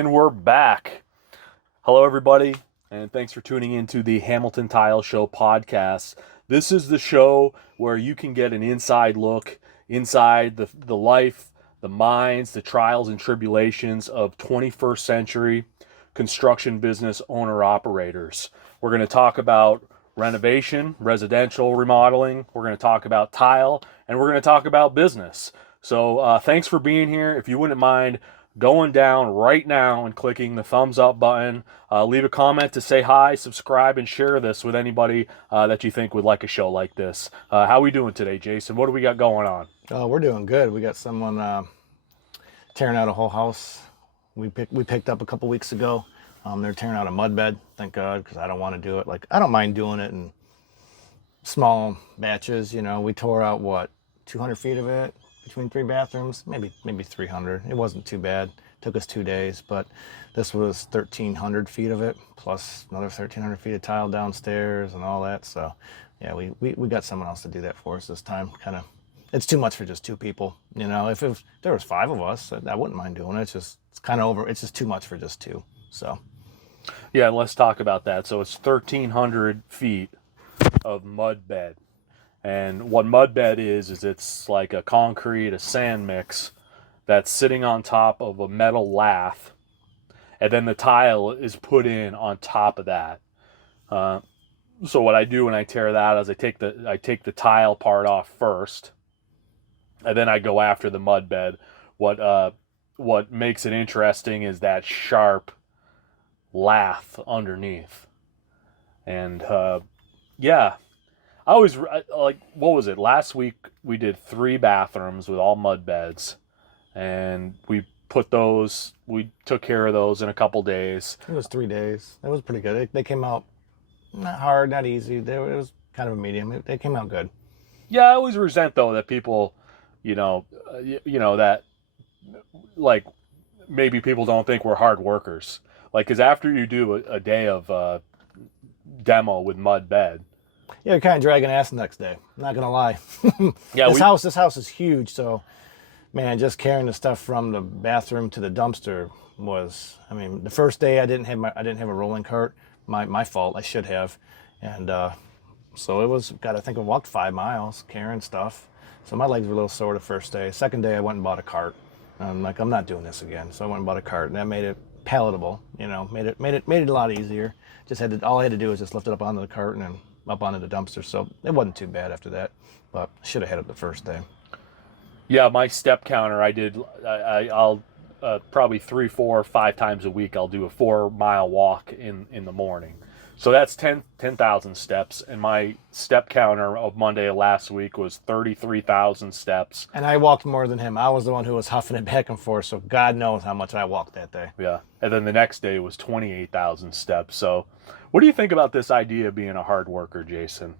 And we're back. Hello, everybody, and thanks for tuning into the Hamilton Tile Show podcast. This is the show where you can get an inside look inside the life, the minds, the trials and tribulations of 21st century construction business owner-operators. We're going to talk about renovation, residential remodeling. We're going to talk about tile, and we're going to talk about business. So thanks for being here. If you wouldn't mind going down right now and clicking the thumbs up button, leave a comment to say hi, subscribe, and share this with anybody that you think would like a show like this. How we doing today, Jason? What do we got going on? We're doing good. We got someone tearing out a whole house. We picked up a couple weeks ago. They're tearing out a mud bed, thank God, because I don't want to do it. Like, I don't mind doing it in small batches. You know, we tore out, 200 feet of it between 3 bathrooms, maybe 300. It wasn't too bad. Took us 2 days, but this was 1,300 feet of it, plus another 1,300 feet of tile downstairs and all that. So, yeah, we got someone else to do that for us this time. It's too much for just 2 people. You know, if there was 5 of us, I wouldn't mind doing it. It's just too much for just 2. So. Yeah, let's talk about that. So it's 1,300 feet of mud bed. And what mud bed is it's like a concrete, a sand mix that's sitting on top of a metal lath. And then the tile is put in on top of that. So what I do when I tear that is I take the tile part off first. And then I go after the mud bed. What makes it interesting is that sharp lath underneath. And yeah, I always like, what was it? Last week we did 3 bathrooms with all mud beds, and we took care of those in a couple days. It was 3 days. It was pretty good. They came out not hard, not easy. It was kind of a medium. They came out good. Yeah, I always resent though that people, that like maybe people don't think we're hard workers. Like, because after you do a day of demo with mud bed, yeah, you're kind of dragging ass the next day. I'm not gonna lie. Yeah, this house is huge, so man, just carrying the stuff from the bathroom to the dumpster was. I mean, the first day I didn't have a rolling cart. My fault. I should have, and so it was. God, I think I walked 5 miles carrying stuff. So my legs were a little sore the first day. Second day I went and bought a cart. I'm like, I'm not doing this again. So I went and bought a cart, and that made it palatable. You know, made it a lot easier. All I had to do was just lift it up onto the cart and then up onto the dumpster. So it wasn't too bad after that, but I should have had it the first day. Yeah, my step counter, I'll probably 3, 4, 5 times a week I'll do a 4-mile walk in the morning. So that's 10,000 steps, and my step counter of Monday of last week was 33,000 steps. And I walked more than him. I was the one who was huffing it back and forth, so God knows how much I walked that day. Yeah, and then the next day was 28,000 steps. So what do you think about this idea of being a hard worker, Jason?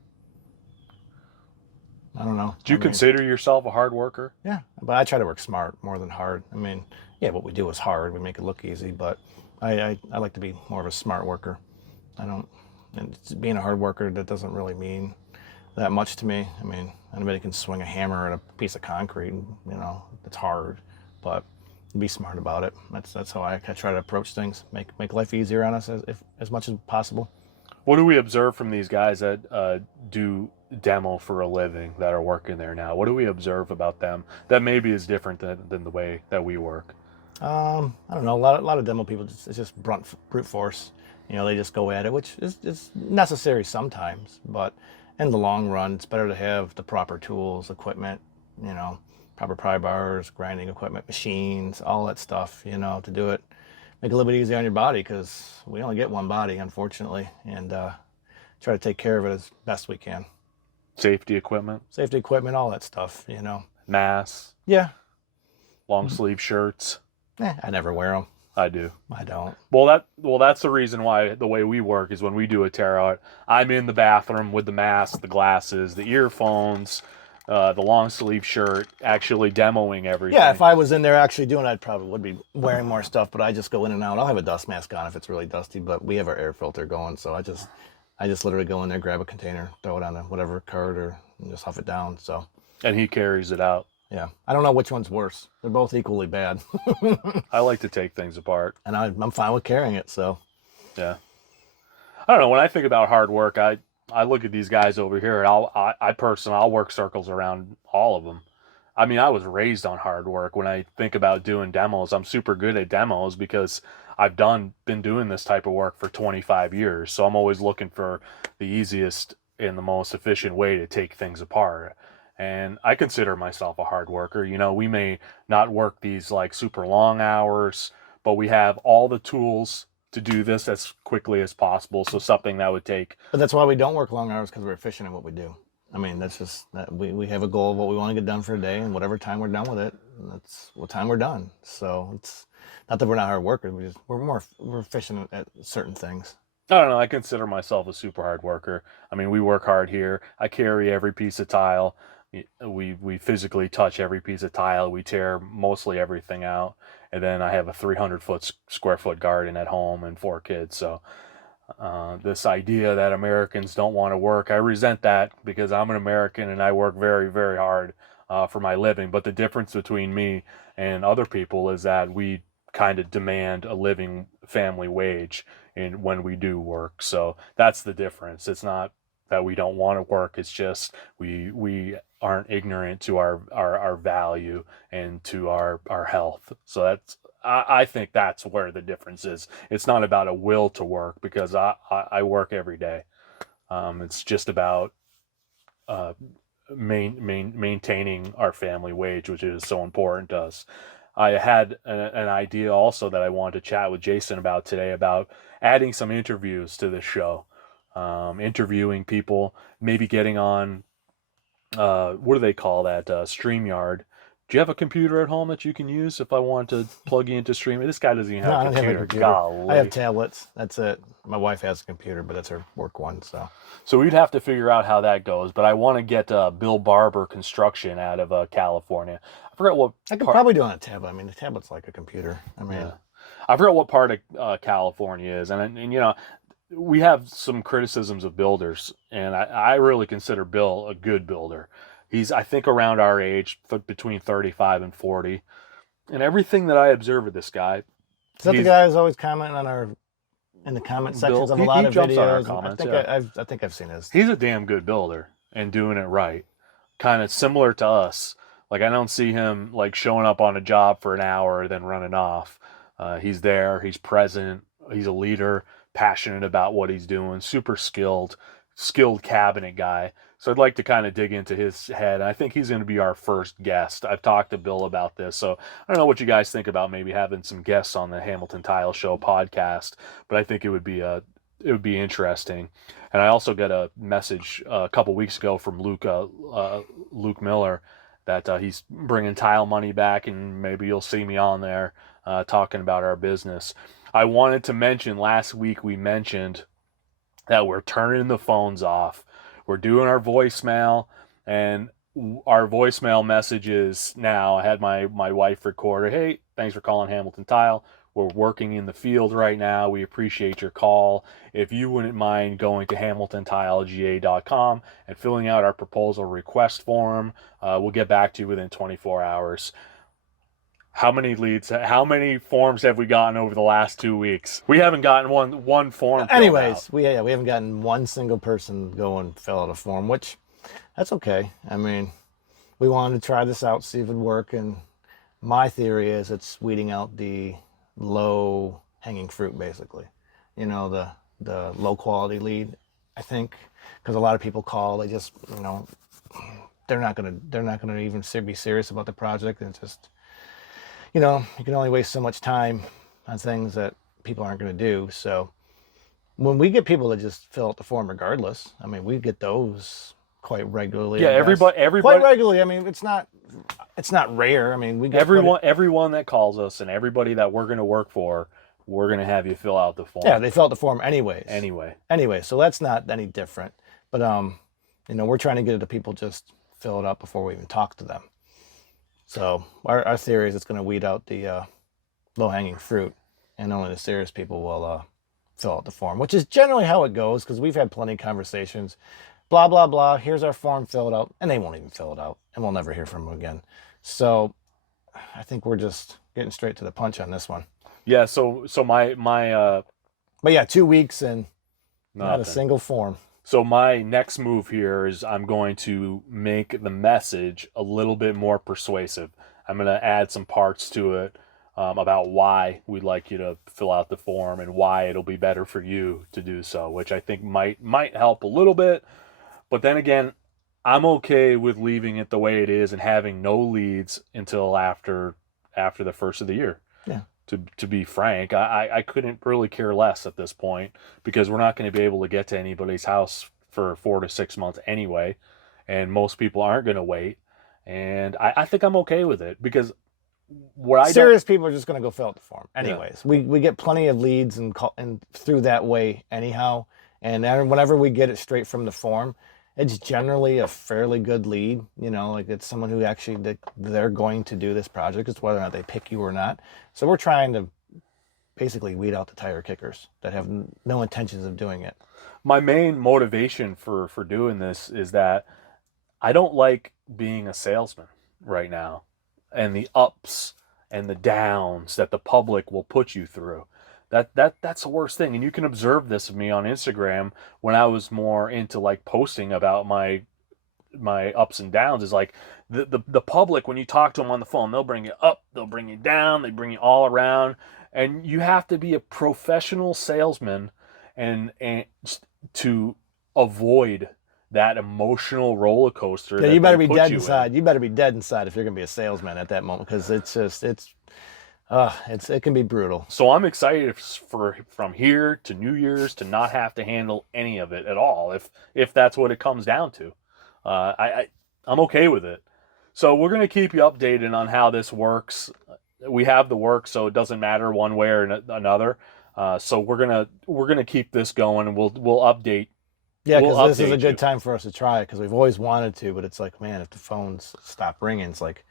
I don't know. Do you consider yourself a hard worker? Yeah, but I try to work smart more than hard. I mean, yeah, what we do is hard. We make it look easy, but I like to be more of a smart worker. And being a hard worker, that doesn't really mean that much to me. I mean, anybody can swing a hammer at a piece of concrete, it's hard, but be smart about it. That's how I try to approach things. Make life easier on us as much as possible. What do we observe from these guys that do demo for a living that are working there now? What do we observe about them that maybe is different than the way that we work? I don't know. A lot of demo people, it's just brute force. They just go at it, which is necessary sometimes, but in the long run, it's better to have the proper tools, equipment, proper pry bars, grinding equipment, machines, all that stuff, to do it. Make it a little bit easier on your body, because we only get one body, unfortunately, and try to take care of it as best we can. Safety equipment, all that stuff, Masks. Yeah. Long sleeve shirts. I never wear them. I do. I don't. Well, that's the reason why the way we work is when we do a tear out, I'm in the bathroom with the mask, the glasses, the earphones, the long sleeve shirt, actually demoing everything. Yeah, if I was in there actually doing it, I probably would be wearing more stuff, but I just go in and out. I'll have a dust mask on if it's really dusty, but we have our air filter going, so I just literally go in there, grab a container, throw it on whatever cart, and just huff it down. So. And he carries it out. Yeah. I don't know which one's worse. They're both equally bad. I like to take things apart. And I'm fine with carrying it, so. Yeah. I don't know. When I think about hard work, I look at these guys over here, and I personally, I'll work circles around all of them. I mean, I was raised on hard work. When I think about doing demos, I'm super good at demos because been doing this type of work for 25 years. So I'm always looking for the easiest and the most efficient way to take things apart. And I consider myself a hard worker. You know, we may not work these like super long hours, but we have all the tools to do this as quickly as possible. So something that would take. But that's why we don't work long hours, because we're efficient in what we do. I mean, that's just that we have a goal of what we want to get done for a day, and whatever time we're done with it, that's what time we're done. So it's not that we're not hard workers. We're efficient at certain things. I don't know. I consider myself a super hard worker. I mean, we work hard here. I carry every piece of tile. We physically touch every piece of tile. We tear mostly everything out, and then I have a 300 square foot garden at home and 4 kids. So this idea that Americans don't want to work, I resent that because I'm an American and I work very, very hard for my living. But the difference between me and other people is that we kind of demand a living family wage in when we do work. So that's the difference. It's not that we don't want to work. It's just we aren't ignorant to our value and to our health. So I think that's where the difference is. It's not about a will to work because I work every day. It's just about maintaining our family wage, which is so important to us. I had an idea also that I wanted to chat with Jason about today about adding some interviews to this show, interviewing people, maybe getting on, what do they call that, StreamYard. Do you have a computer at home that you can use if I want to plug you into Stream? This guy doesn't even have No, a I don't have a computer. computer. Golly. I have tablets. That's it. My wife has a computer, but that's her work one. So we'd have to figure out how that goes. But I want to get Bill Barber Construction out of California. I forgot what I could probably do it on a tablet. I mean, the tablet's like a computer. I mean, yeah. I forgot what part of California is, and you know, we have some criticisms of builders, and I really consider Bill a good builder. He's, I think, around our age, between 35 and 40. And everything that I observe of this guy. Is that the guy who's always commenting in the comment sections of a lot of videos? Comments, I think I've seen his. He's a damn good builder and doing it right. Kind of similar to us. Like, I don't see him like showing up on a job for an hour then running off. He's there. He's present. He's a leader, passionate about what he's doing, super skilled cabinet guy. So I'd like to kind of dig into his head. I think he's going to be our first guest. I've talked to Bill about this, so I don't know what you guys think about maybe having some guests on the Hamilton Tile Show podcast, but I think it would be interesting. And I also got a message a couple weeks ago from Luke Miller that he's bringing Tile Money back, and maybe you'll see me on there talking about our business. I wanted to mention, last week we mentioned that we're turning the phones off. We're doing our voicemail, and our voicemail messages now. I had my wife record, hey, thanks for calling Hamilton Tile. We're working in the field right now. We appreciate your call. If you wouldn't mind going to hamiltontilega.com and filling out our proposal request form, we'll get back to you within 24 hours. How many forms have we gotten over the last 2 weeks? We haven't gotten one form. Anyways, we haven't gotten one single person go and fill out a form, which that's okay. I mean, we wanted to try this out, see if it would work, and my theory is it's weeding out the low hanging fruit, basically. You know, the low quality lead. I think because a lot of people call, they just, you know, they're not gonna even be serious about the project, and just, you know, you can only waste so much time on things that people aren't going to do. So when we get people that just fill out the form regardless, I mean, we get those quite regularly. Yeah, everybody quite regularly. I mean, it's not rare. I mean, we get everyone that calls us and everybody that we're going to work for, we're going to have you fill out the form. Yeah, they fill out the form anyways. Anyway, so that's not any different. But you know, we're trying to get it to people just fill it out before we even talk to them. So our theory is it's going to weed out the low-hanging fruit, and only the serious people will fill out the form, which is generally how it goes, because we've had plenty of conversations. Blah, blah, blah, here's our form, fill it out, and they won't even fill it out, and we'll never hear from them again. So I think we're just getting straight to the punch on this one. Yeah. So my But yeah, 2 weeks and not a nothing. single form. So my next move here is I'm going to make the message a little bit more persuasive. I'm going to add some parts to it about why we'd like you to fill out the form and why it'll be better for you to do so, which I think might help a little bit. But then again, I'm okay with leaving it the way it is and having no leads until after the first of the year. Yeah. To be frank, I couldn't really care less at this point because we're not going to be able to get to anybody's house for 4 to 6 months anyway, and most people aren't going to wait. And I think I'm okay with it because what I Serious people are just going to go fill out the form. Anyways, we get plenty of leads and through that way anyhow. And then whenever we get it straight from the form, it's generally a fairly good lead. You know, like it's someone who actually they're going to do this project. It's whether or not they pick you or not. So we're trying to basically weed out the tire kickers that have no intentions of doing it. my main motivation for doing this is that I don't like being a salesman right now and the ups and the downs that the public will put you through. That's the worst thing. And you can observe this of me on Instagram when I was more into like posting about my ups and downs is like the public when you talk to them on the phone, they'll bring you up, they'll bring you down, they bring you all around, and you have to be a professional salesman and to avoid that emotional roller coaster. Yeah, that you better they be put dead you inside. in. You better be dead inside if you're going to be a salesman at that moment because it can be brutal. So I'm excited for from here to New Year's to not have to handle any of it at all, if that's what it comes down to. I'm okay with it. So we're gonna keep you updated on how this works. We have the work, so it doesn't matter one way or another. So we're gonna keep this going, and we'll update. Yeah, We'll because this is a update good you. time for us to try it because we've always wanted to, but it's like, man, if the phones stop ringing, it's like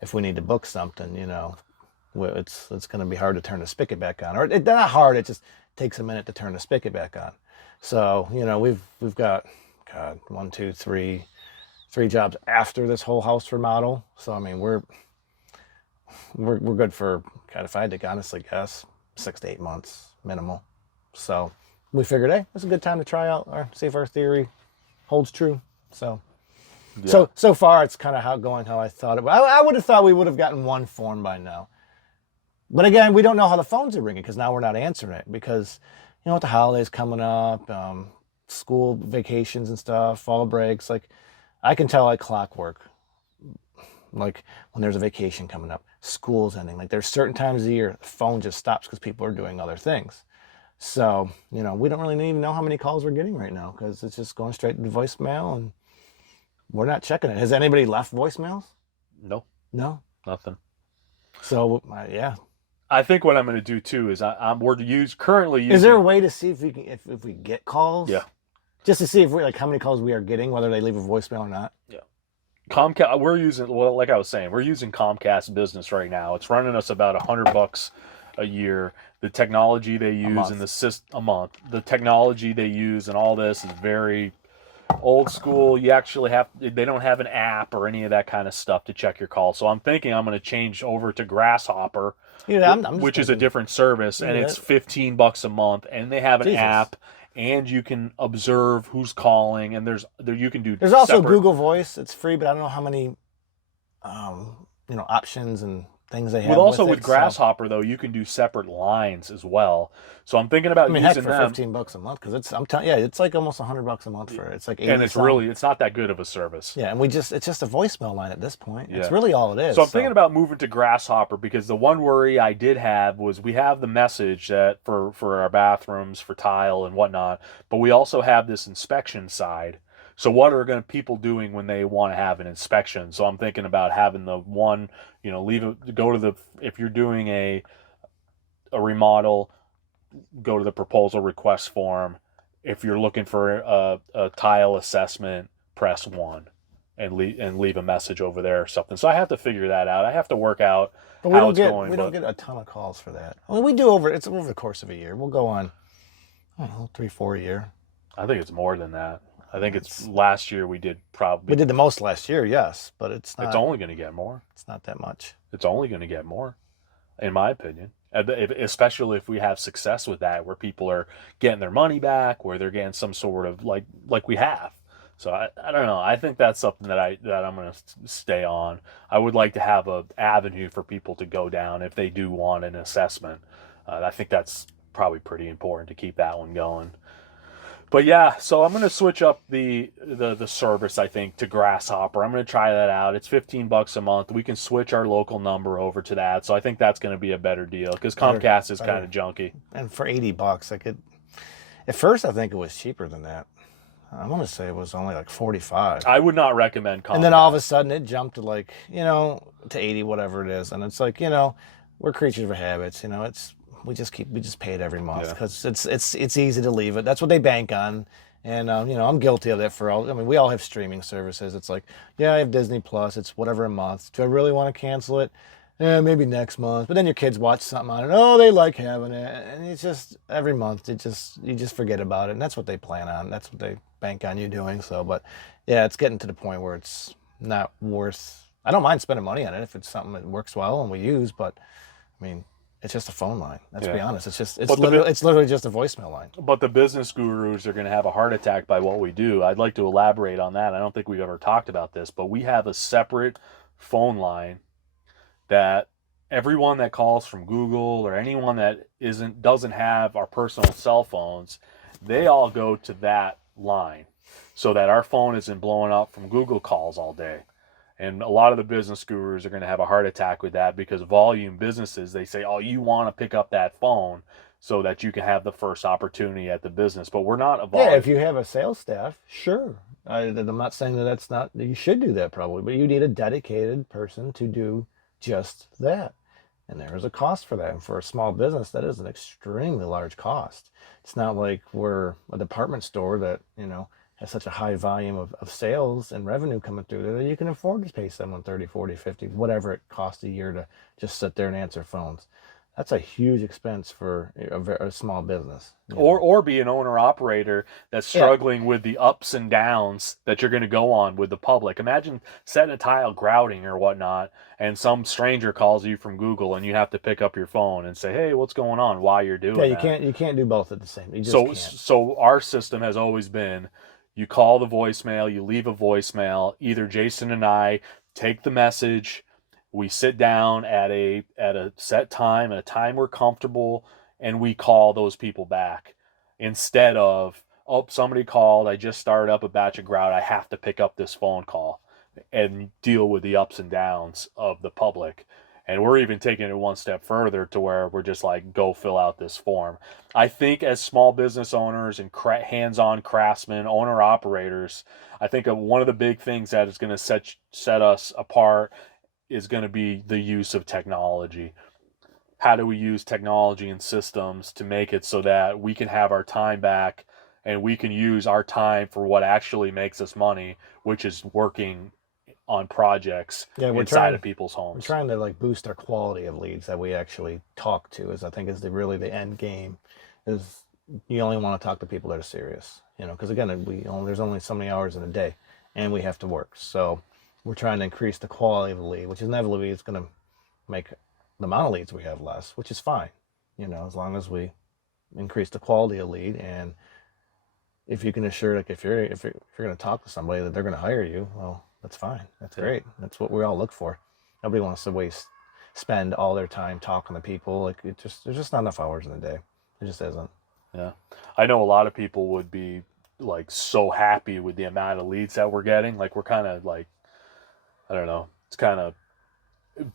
if we need to book something, you know, it's going to be hard to turn the spigot back on. Or not hard, it just takes a minute to turn the spigot back on. So, you know, we've got, God, one, two, three jobs after this whole house remodel. So, I mean, we're good for, God, if I had to honestly guess, 6 to 8 months minimal. So we figured, hey, it's a good time to try out or see if our theory holds true. So, Yeah. so far it's kind of how I thought it. I would have thought we would have gotten one form by now. But again, we don't know how the phones are ringing because now we're not answering it because, you know, with the holidays coming up, school vacations and stuff, fall breaks, like I can tell like clockwork, like when there's a vacation coming up, school's ending, like there's certain times of the year, the phone just stops because people are doing other things. So, you know, we don't really even know how many calls we're getting right now because it's just going straight to voicemail and we're not checking it. Has anybody left voicemails? No, No. nothing. So, yeah. I think what I'm going to do too is we're currently using. Is there a way to see if we can if we get calls? Yeah. Just to see if we like how many calls we are getting, whether they leave a voicemail or not. Yeah. Comcast, we're using, well, like I was saying, we're using Comcast Business right now. It's running us about $100 a year. The technology they use in the system a month. The technology they use and all this is very old school. You actually they don't have an app or any of that kind of stuff to check your calls. So I'm thinking I'm going to change over to Grasshopper, Yeah, I'm just which is a thinking, different service, and it's $15 a month, and they have an Jesus. app. And you can observe who's calling, and you can do. There's also separate, Google Voice. It's free, but I don't know how many, options and things they have. With Grasshopper though, you can do separate lines as well. So I'm thinking about I mean, heck, using for them. $15 a month because it's like almost $100 a month for it. It's like 80 And it's not that good of a service. Yeah, and it's just a voicemail line at this point. Yeah. It's really all it is. So I'm thinking about moving to Grasshopper because the one worry I did have was we have the message that for our bathrooms, for tile and whatnot, but we also have this inspection side. So what are people doing when they want to have an inspection? So I'm thinking about having the one, if you're doing a remodel, go to the proposal request form. If you're looking for a tile assessment, press 1 and leave a message over there or something. So I have to figure that out. I have to work out how it's going. We don't get a ton of calls for that. I mean, we do it's over the course of a year. We'll go on, I don't know, 3-4 a year. I think it's more than that. I think it's last year we did probably. We did the most last year, yes, but it's not. It's only going to get more. It's not that much. It's only going to get more, in my opinion. Especially if we have success with that, where people are getting their money back, where they're getting some sort of like we have. So I don't know. I think that's something that I'm going to stay on. I would like to have a avenue for people to go down if they do want an assessment. I think that's probably pretty important to keep that one going. But yeah, so I'm going to switch up the service, I think, to Grasshopper. I'm going to try that out. It's $15 a month. We can switch our local number over to that. So I think that's going to be a better deal because Comcast is kind of junky. And for $80, I could. At first, I think it was cheaper than that. I want to say it was only like 45. I would not recommend Comcast. And then all of a sudden it jumped to like, to 80, whatever it is. And it's like, we're creatures of habits. We just pay it every month because it's easy to leave it. That's what they bank on. And, I'm guilty of that we all have streaming services. It's like, yeah, I have Disney Plus. It's whatever a month. Do I really want to cancel it? Yeah, maybe next month. But then your kids watch something on it. Oh, they like having it. And it's just every month, you just forget about it. And that's what they plan on. That's what they bank on you doing. So, but yeah, it's getting to the point where it's not worth. I don't mind spending money on it if it's something that works well and we use. But I mean, it's just a phone line. Let's be honest. It's literally just a voicemail line. But the business gurus are going to have a heart attack by what we do. I'd like to elaborate on that. I don't think we've ever talked about this, but we have a separate phone line that everyone that calls from Google or anyone that doesn't have our personal cell phones, they all go to that line so that our phone isn't blowing up from Google calls all day. And a lot of the business gurus are going to have a heart attack with that because volume businesses, they say, oh, you want to pick up that phone so that you can have the first opportunity at the business. But we're not a volume. Yeah, if you have a sales staff, sure. I'm not saying that you should do that probably, but you need a dedicated person to do just that. And there is a cost for that. And for a small business, that is an extremely large cost. It's not like we're a department store that, has such a high volume of sales and revenue coming through there that you can afford to pay someone 30, 40, 50, whatever it costs a year to just sit there and answer phones. That's a huge expense for a small business. Or be an owner-operator that's struggling with the ups and downs that you're going to go on with the public. Imagine setting a tile grouting or whatnot, and some stranger calls you from Google, and you have to pick up your phone and say, hey, what's going on, why you're doing that. You can't do both at the same time. You just can't. So our system has always been, you call the voicemail, you leave a voicemail, either Jason and I take the message, we sit down at a set time, at a time we're comfortable, and we call those people back. Instead of, oh, somebody called, I just started up a batch of grout, I have to pick up this phone call and deal with the ups and downs of the public. And we're even taking it one step further to where we're just like, go fill out this form. I think as small business owners and hands-on craftsmen, owner-operators, I think one of the big things that is going to set us apart is going to be the use of technology. How do we use technology and systems to make it so that we can have our time back and we can use our time for what actually makes us money, which is working on projects inside of people's homes. We're trying to boost our quality of leads that we actually talk to. I think is really the end game. Is you only want to talk to people that are serious. Because again, there's only so many hours in a day, and we have to work. So we're trying to increase the quality of the lead, which inevitably is going to make the amount of leads we have less, which is fine. As long as we increase the quality of lead, and if you can assure, if you're going to talk to somebody that they're going to hire you, well, that's fine. That's great. That's what we all look for. Nobody wants to spend all their time talking to people. There's just not enough hours in the day. It just isn't. Yeah. I know a lot of people would be so happy with the amount of leads that we're getting. We're kind of I don't know. It's kind of,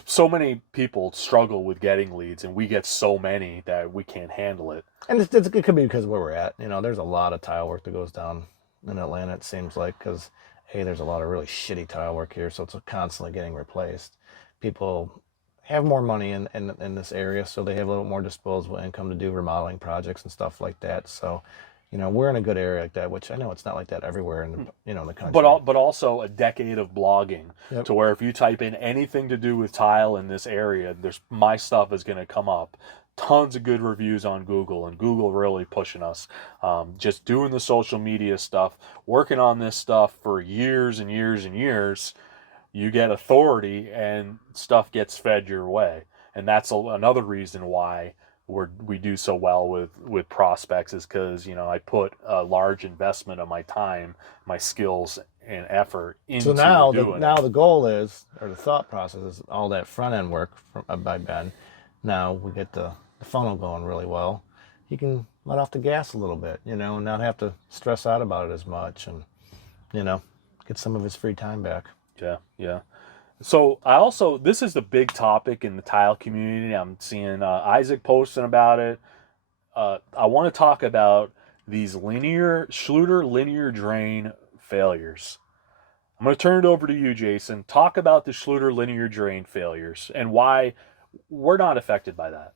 so many people struggle with getting leads, and we get so many that we can't handle it. And it could be because of where we're at. There's a lot of tile work that goes down in Atlanta, it seems like, because there's a lot of really shitty tile work here, so it's constantly getting replaced. People have more money in this area, so they have a little more disposable income to do remodeling projects and stuff like that. So, we're in a good area like that, which I know it's not like that everywhere in the country. But also a decade of blogging to where if you type in anything to do with tile in this area, my stuff is going to come up tons of good reviews on Google, and Google really pushing us. Just doing the social media stuff, working on this stuff for years and years and years, you get authority and stuff gets fed your way. And that's another reason why we do so well with prospects, is because, you know, I put a large investment of my time, my skills, and effort into So now doing the it. goal is, or the thought process is, all that front end work by Ben. Now we get the funnel going really well. He can let off the gas a little bit, you know, and not have to stress out about it as much, and, you know, get some of his free time back. Yeah, yeah. So I also, this is the big topic in the tile community. I'm seeing Isaac posting about it. I want to talk about these schluter linear drain failures. I'm going to turn it over to you, Jason. Talk about the schluter linear drain failures and why we're not affected by that.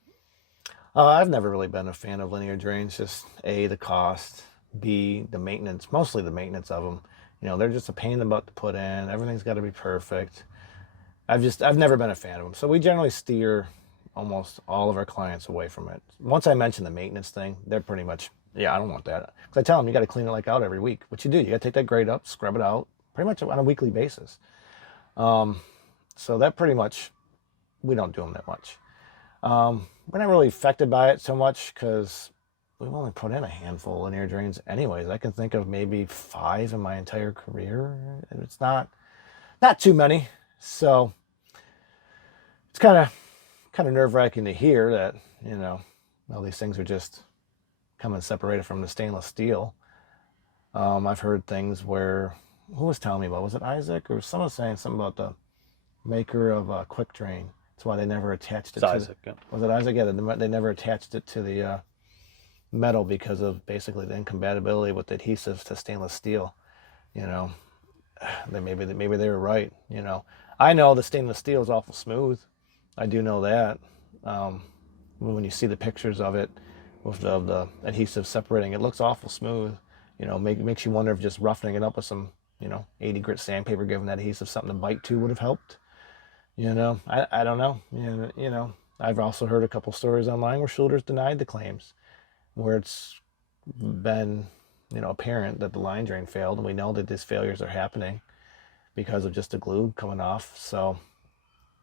I've never really been a fan of linear drains. Just A, the cost, B, the maintenance, mostly the maintenance of them. You know, they're just a pain in the butt to put in. Everything's got to be perfect. I've never been a fan of them. So we generally steer almost all of our clients away from it. Once I mention the maintenance thing, they're pretty much, yeah, I don't want that. Because I tell them, you got to clean it like out every week, which you do. You got to take that grate up, scrub it out, pretty much on a weekly basis. So that pretty much, we don't do them that much. We're not really affected by it so much because we've only put in a handful of linear drains anyways. I can think of maybe 5 in my entire career. And it's not too many. So it's kind of nerve-wracking to hear that, you know, all these things are just coming separated from the stainless steel. I've heard things where, who was telling me about, was it Isaac or someone saying something about the maker of Quick Drain? That's why they never attached it to Isaac, yeah. Was it Isaac? Yeah, they never attached it to the metal because of basically the incompatibility with the adhesives to stainless steel. You know, maybe they were right. You know, I know the stainless steel is awful smooth. I do know that. When you see the pictures of it with the adhesive separating, it looks awful smooth. You know, makes you wonder if just roughening it up with some, you know, 80 grit sandpaper, giving that adhesive something to bite to, would have helped. You know, I don't know. You know, I've also heard a couple stories online where schluter's denied the claims, where it's been, you know, apparent that the line drain failed, and we know that these failures are happening because of just the glue coming off. So,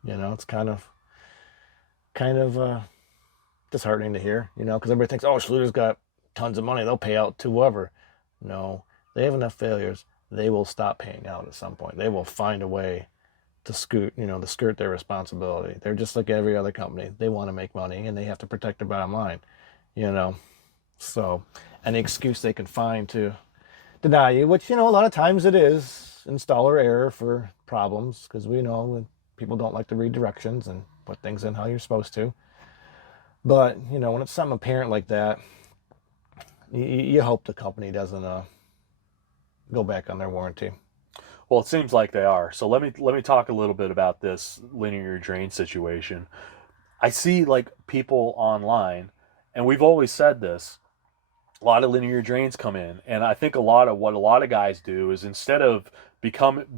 you know, it's kind of disheartening to hear, you know, because everybody thinks, oh, schluter's got tons of money, they'll pay out to whoever. No, they have enough failures. They will stop paying out at some point. They will find a way to skirt their responsibility. They're just like every other company. They want to make money and they have to protect their bottom line, you know. So any excuse they can find to deny you, which, you know, a lot of times it is installer error for problems, because we know when people don't like to read directions and put things in how you're supposed to. But, you know, when it's something apparent like that, you hope the company doesn't go back on their warranty. Well, it seems like they are. So let me talk a little bit about this linear drain situation. I see like people online, and we've always said this, a lot of linear drains come in, and I think a lot of guys do is, instead of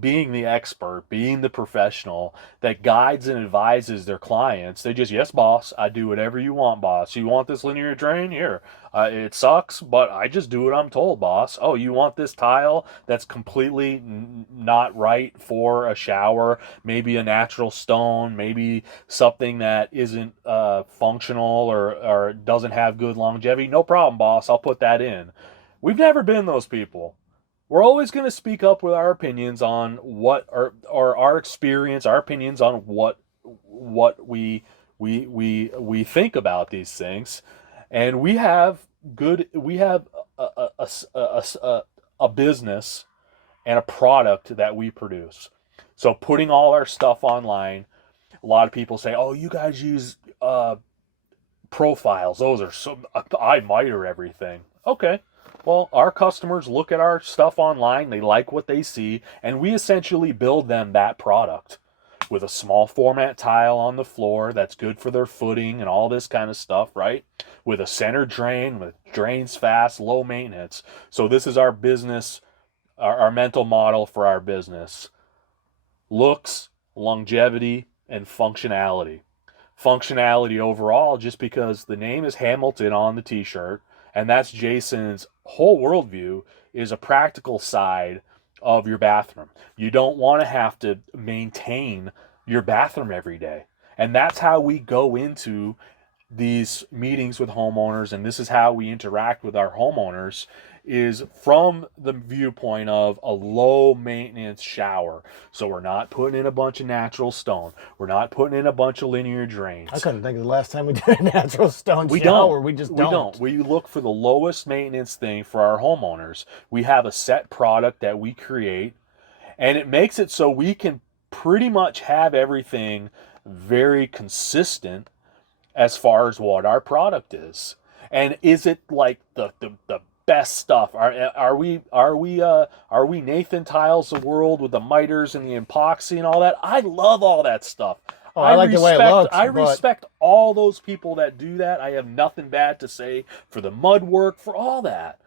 being the expert, being the professional that guides and advises their clients, they just, yes, boss, I do whatever you want, boss. You want this linear drain? Here. It sucks, but I just do what I'm told, boss. Oh, you want this tile that's completely not right for a shower, maybe a natural stone, maybe something that isn't functional or doesn't have good longevity? No problem, boss. I'll put that in. We've never been those people. We're always going to speak up with our opinions on what our experience, our opinions on what we think about these things, and we have a business and a product that we produce. So putting all our stuff online, a lot of people say, "Oh, you guys use profiles. Those are so I miter everything." Okay. Well, our customers look at our stuff online, they like what they see, and we essentially build them that product with a small format tile on the floor that's good for their footing and all this kind of stuff, right? With a center drain, with drains fast, low maintenance. So this is our business, our mental model for our business. Looks, longevity, and functionality. functionality overall, just because the name is Hamilton on the t-shirt, and that's Jason's whole worldview, is a practical side of your bathroom. You don't want to have to maintain your bathroom every day. And that's how we go into these meetings with homeowners, and this is how we interact with our homeowners, is from the viewpoint of a low maintenance shower. So we're not putting in a bunch of natural stone. We're not putting in a bunch of linear drains. I couldn't think of the last time we did a natural stone We shower. don't. We just We don't. don't. We look for the lowest maintenance thing for our homeowners. We have a set product that we create, and it makes it so we can pretty much have everything very consistent as far as what our product is. And is it like the best stuff? Are we Nathan Tiles the world with the miters and the epoxy and all that? I love all that stuff. Oh, I like the way it looks. I respect all those people that do that. I have nothing bad to say for the mud work, for all that.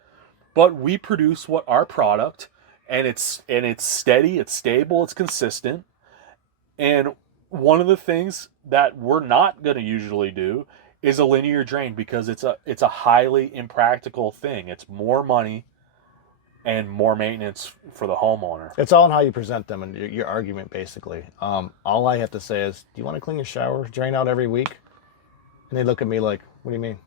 But we produce what our product, and it's steady, it's stable, it's consistent. And one of the things that we're not going to usually do is a linear drain, because it's a highly impractical thing. It's more money and more maintenance for the homeowner. It's all in how you present them and your argument, basically. All I have to say is, do you want to clean your shower, drain out every week? And they look at me like, what do you mean?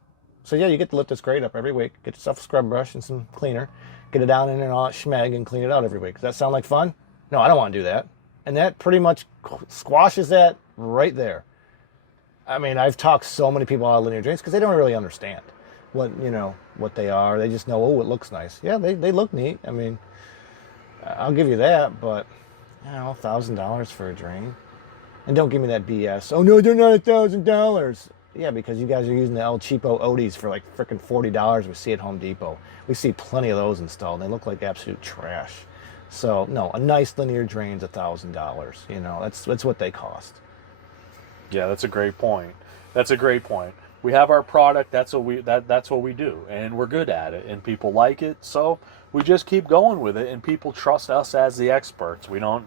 So yeah, you get to lift this grate up every week, get yourself a scrub brush and some cleaner, get it down in and all that schmeg and clean it out every week. Does that sound like fun? No, I don't want to do that. And that pretty much squashes that right there. I mean, I've talked so many people out of linear drains because they don't really understand what they are. They just know, oh, it looks nice. Yeah, they look neat. I mean, I'll give you that, but $1,000 for a drain. And don't give me that BS. Oh no, they're not $1,000. Yeah, because you guys are using the El Cheapo Odis for like freaking $40 we see at Home Depot. We see plenty of those installed. They look like absolute trash. So no, a nice linear drain's $1,000. That's what they cost. Yeah, that's a great point. That's a great point. We have our product. That's what we do, and we're good at it, and people like it. So we just keep going with it, and people trust us as the experts. We're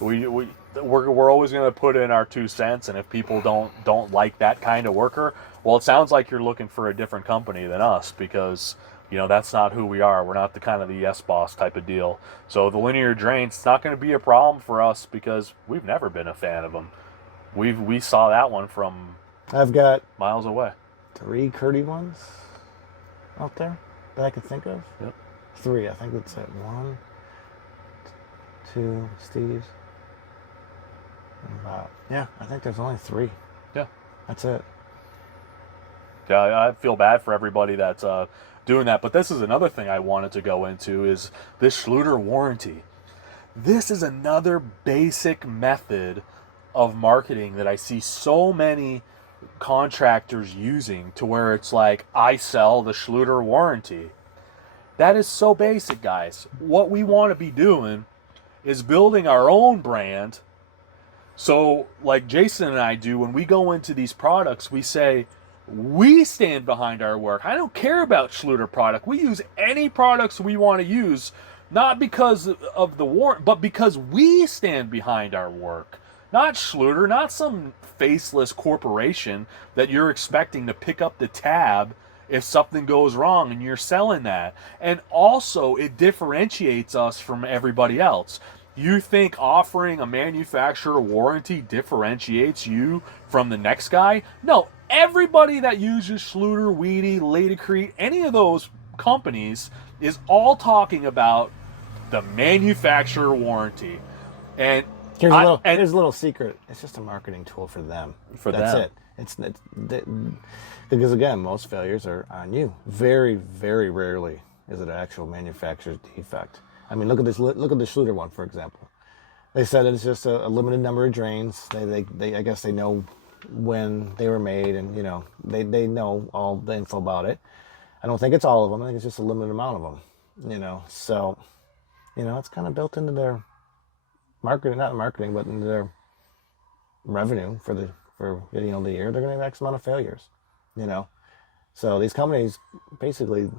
always going to put in our 2 cents, and if people don't like that kind of worker, well, it sounds like you're looking for a different company than us, because that's not who we are. We're not the kind of the yes boss type of deal. So the linear drains, it's not going to be a problem for us, because we've never been a fan of them. We saw that one from I've got miles away. 3 Curdy ones out there that I can think of. Yep. 3, I think that's it. 1, 2, Steve's. I think there's only 3. Yeah. That's it. Yeah, I feel bad for everybody that's doing that. But this is another thing I wanted to go into, is this schluter warranty. This is another basic method of marketing that I see so many contractors using, to where it's like, I sell the schluter warranty. That is so basic, guys. What we want to be doing is building our own brand. So like Jason and I do, when we go into these products, we say, we stand behind our work. I don't care about schluter product. We use any products we want to use, not because of the warrant, but because we stand behind our work. Not schluter, not some faceless corporation that you're expecting to pick up the tab if something goes wrong and you're selling that. And also, it differentiates us from everybody else. You think offering a manufacturer warranty differentiates you from the next guy? No, everybody that uses Schluter, Weedy, Ladicrete, any of those companies is all talking about the manufacturer warranty. And here's a little secret. It's just a marketing tool for them. That's it. It's because again, most failures are on you. Very, very rarely is it an actual manufacturer's defect. I mean, look at this. Look at the Schluter one, for example. They said it's just a limited number of drains. They I guess they know when they were made, and they know all the info about it. I don't think it's all of them. I think it's just a limited amount of them. So it's kind of built into their marketing, not marketing, but into their revenue for the year. They're going to have X amount of failures. So these companies basically,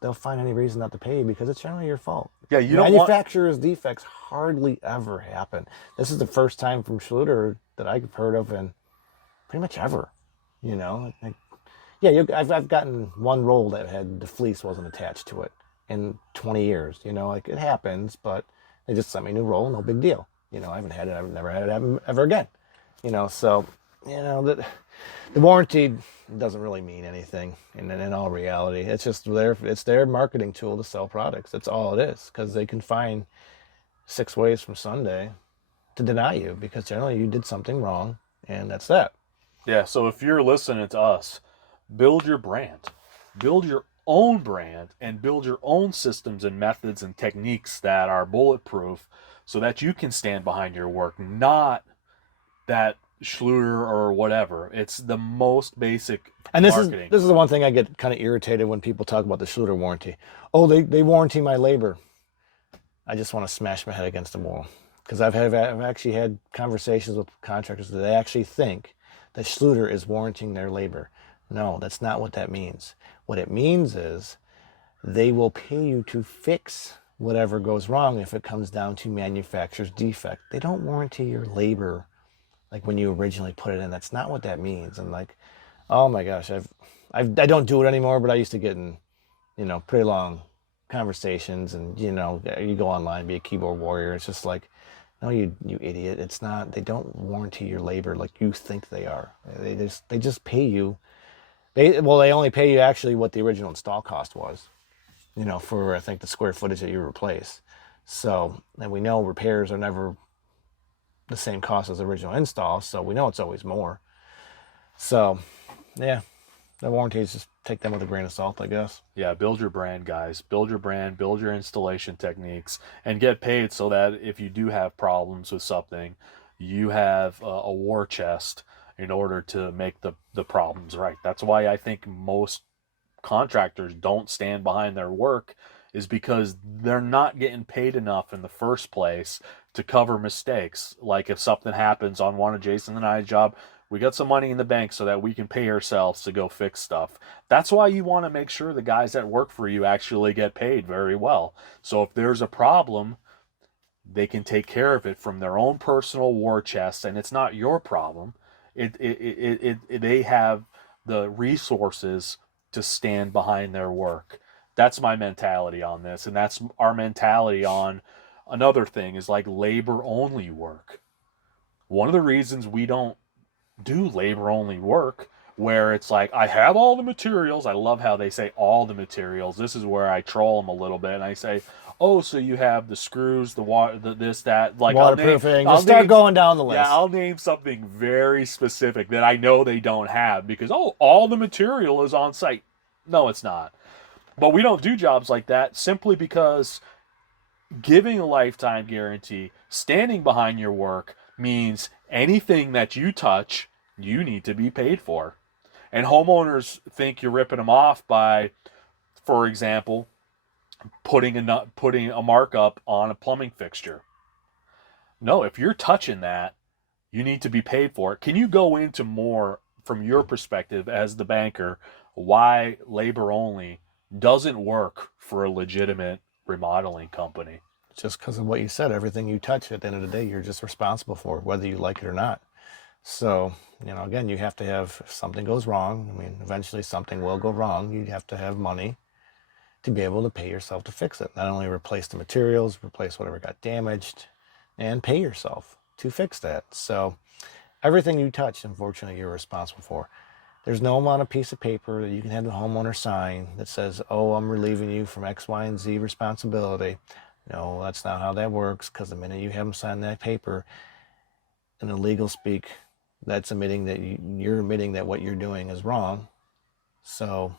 they'll find any reason not to pay you because it's generally your fault. Yeah, manufacturer's defects hardly ever happen. This is the first time from Schluter that I've heard of in pretty much ever. You know, like, yeah, I've gotten one roll that had the fleece wasn't attached to it in 20 years. You know, like it happens, but they just sent me a new roll, no big deal. You know, I haven't had it. I've never had it happen ever again. You know, so you know the warranty doesn't really mean anything in all reality. It's just their marketing tool to sell products. That's all it is, because they can find 6 ways from Sunday to deny you, because generally you did something wrong, and that's that. Yeah, so if you're listening to us, build your brand. Build your own brand and build your own systems and methods and techniques that are bulletproof so that you can stand behind your work, not that schluter or whatever. It's the most basic And marketing. this is the one thing I get kind of irritated when people talk about the schluter warranty. Oh, they warranty my labor. I just want to smash my head against the wall, because I've actually had conversations with contractors that they actually think that schluter is warranting their labor. No, that's not what that means. What it means is they will pay you to fix whatever goes wrong if it comes down to manufacturer's defect. They don't warranty your labor like when you originally put it in. That's not what that means. And like, oh my gosh, I don't do it anymore, but I used to get in, pretty long conversations, and you go online, be a keyboard warrior. It's just like, no, you idiot. It's not. They don't warranty your labor like you think they are. They just pay you. They only pay you actually what the original install cost was, for I think the square footage that you replace. So, and we know repairs are never the same cost as the original install, so we know it's always more. So, yeah, the warranties, just take them with a grain of salt, I guess. Yeah, build your brand, guys. Build your brand, build your installation techniques, and get paid so that if you do have problems with something, you have a war chest in order to make the problems right. That's why I think most contractors don't stand behind their work, is because they're not getting paid enough in the first place to cover mistakes. Like if something happens on one of Jason and I's job, we got some money in the bank so that we can pay ourselves to go fix stuff. That's why you want to make sure the guys that work for you actually get paid very well. So if there's a problem, they can take care of it from their own personal war chest, and it's not your problem. They have the resources to stand behind their work. That's my mentality on this, and that's our mentality on another thing is like labor only work. One of the reasons we don't do labor only work, where it's like, I have all the materials. I love how they say all the materials. This is where I troll them a little bit, and I say, oh, so you have the screws, the water, this, that, like waterproofing. Just start going down the list. Yeah, I'll name something very specific that I know they don't have, because all the material is on site. No, it's not. But we don't do jobs like that simply because giving a lifetime guarantee, standing behind your work, means anything that you touch, you need to be paid for. And homeowners think you're ripping them off by, for example, putting a markup on a plumbing fixture. No, if you're touching that, you need to be paid for it. Can you go into more from your perspective as the banker why labor only doesn't work for a legitimate remodeling company? Just because of what you said, everything you touch at the end of the day, you're just responsible for, whether you like it or not. So, again, you have to have, if something goes wrong, I mean, eventually something will go wrong, you have to have money to be able to pay yourself to fix it. Not only replace the materials, replace whatever got damaged, and pay yourself to fix that. So everything you touch, unfortunately, you're responsible for. There's no amount of piece of paper that you can have the homeowner sign that says, oh, I'm relieving you from X, Y, and Z responsibility. No, that's not how that works, because the minute you have them sign that paper, in the legal speak, that's admitting that you're admitting that what you're doing is wrong. So,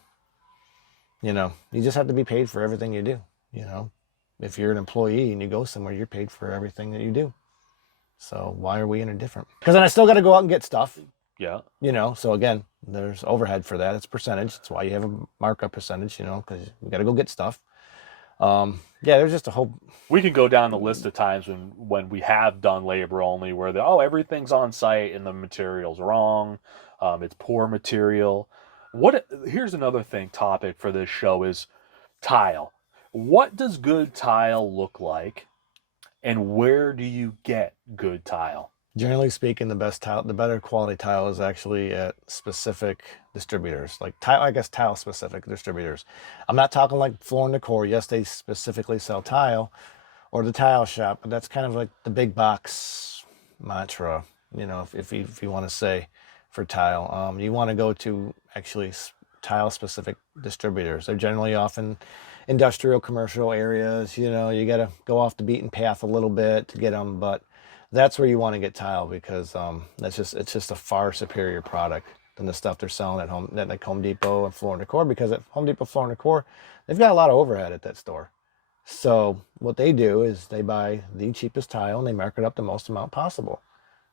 you just have to be paid for everything you do. If you're an employee and you go somewhere, you're paid for everything that you do. So why are we any different? Because then I still got to go out and get stuff. Yeah. So again, there's overhead for that. It's percentage. That's why you have a markup percentage, because we got to go get stuff. Yeah, there's just a whole... We can go down the list of times when we have done labor only where everything's on site and the material's wrong. It's poor material. Here's another topic for this show is tile. What does good tile look like, and where do you get good tile? Generally speaking, the best tile, the better quality tile is actually at specific distributors, like tile, I guess tile specific distributors. I'm not talking like Floor and Decor. Yes, they specifically sell tile, or the tile shop, but that's kind of like the big box mantra, if you want to say for tile. You want to go to actually tile specific distributors. They're generally often industrial, commercial areas. You got to go off the beaten path a little bit to get them, but that's where you want to get tile because it's just a far superior product than the stuff they're selling at home, like Home Depot and Floor and Decor. Because at Home Depot, Floor and Decor, they've got a lot of overhead at that store. So what they do is they buy the cheapest tile and they mark it up the most amount possible.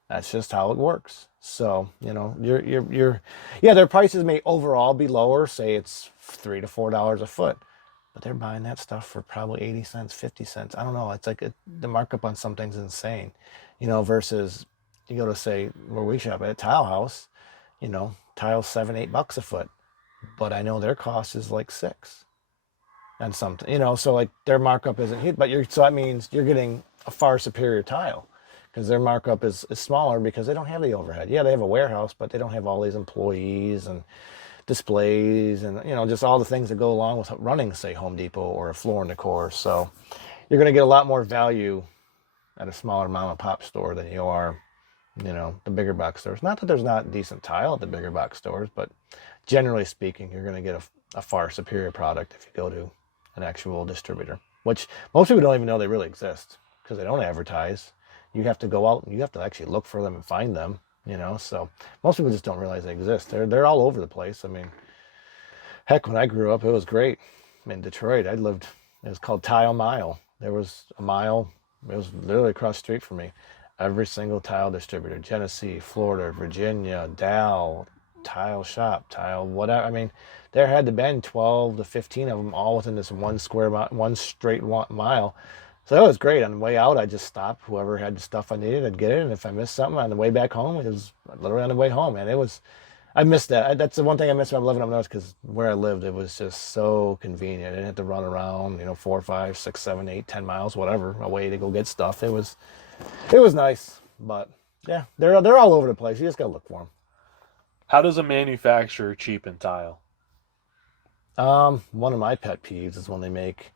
That's just how it works. So, yeah, their prices may overall be lower. Say it's $3 to $4 a foot, but they're buying that stuff for probably 80 cents, 50 cents. I don't know. It's like the markup on something's insane, versus you go to say where we shop at a tile house, tile $7, $8 a foot, but I know their cost is like $6 and something, so like their markup isn't huge, but so that means you're getting a far superior tile because their markup is smaller because they don't have the overhead. Yeah, they have a warehouse, but they don't have all these employees and displays and, just all the things that go along with running, say, Home Depot or a Floor and Decor. So you're going to get a lot more value at a smaller mom and pop store than you are, the bigger box stores. Not that there's not decent tile at the bigger box stores, but generally speaking, you're going to get a far superior product if you go to an actual distributor, which most people don't even know they really exist because they don't advertise. You have to go out and you have to actually look for them and find them, so most people just don't realize they exist. They're all over the place. I mean, heck, when I grew up, it was great. In Detroit, it was called Tile Mile. There was a mile, it was literally across the street from me. Every single tile distributor, Genesee, Florida, Virginia, Dow, tile shop, tile, whatever. I mean, there had to been 12 to 15 of them all within this one straight mile. So that was great. On the way out, I just stopped. Whoever had the stuff I needed, I'd get it. And if I missed something on the way back home, it was literally on the way home. And I missed that. That's the one thing I missed about living up north because where I lived, it was just so convenient. I didn't have to run around, 4, 5, 6, 7, 8, 10 miles, whatever, away to go get stuff. It was nice. But yeah, they're all over the place. You just got to look for them. How does a manufacturer cheapen tile? One of my pet peeves is when they make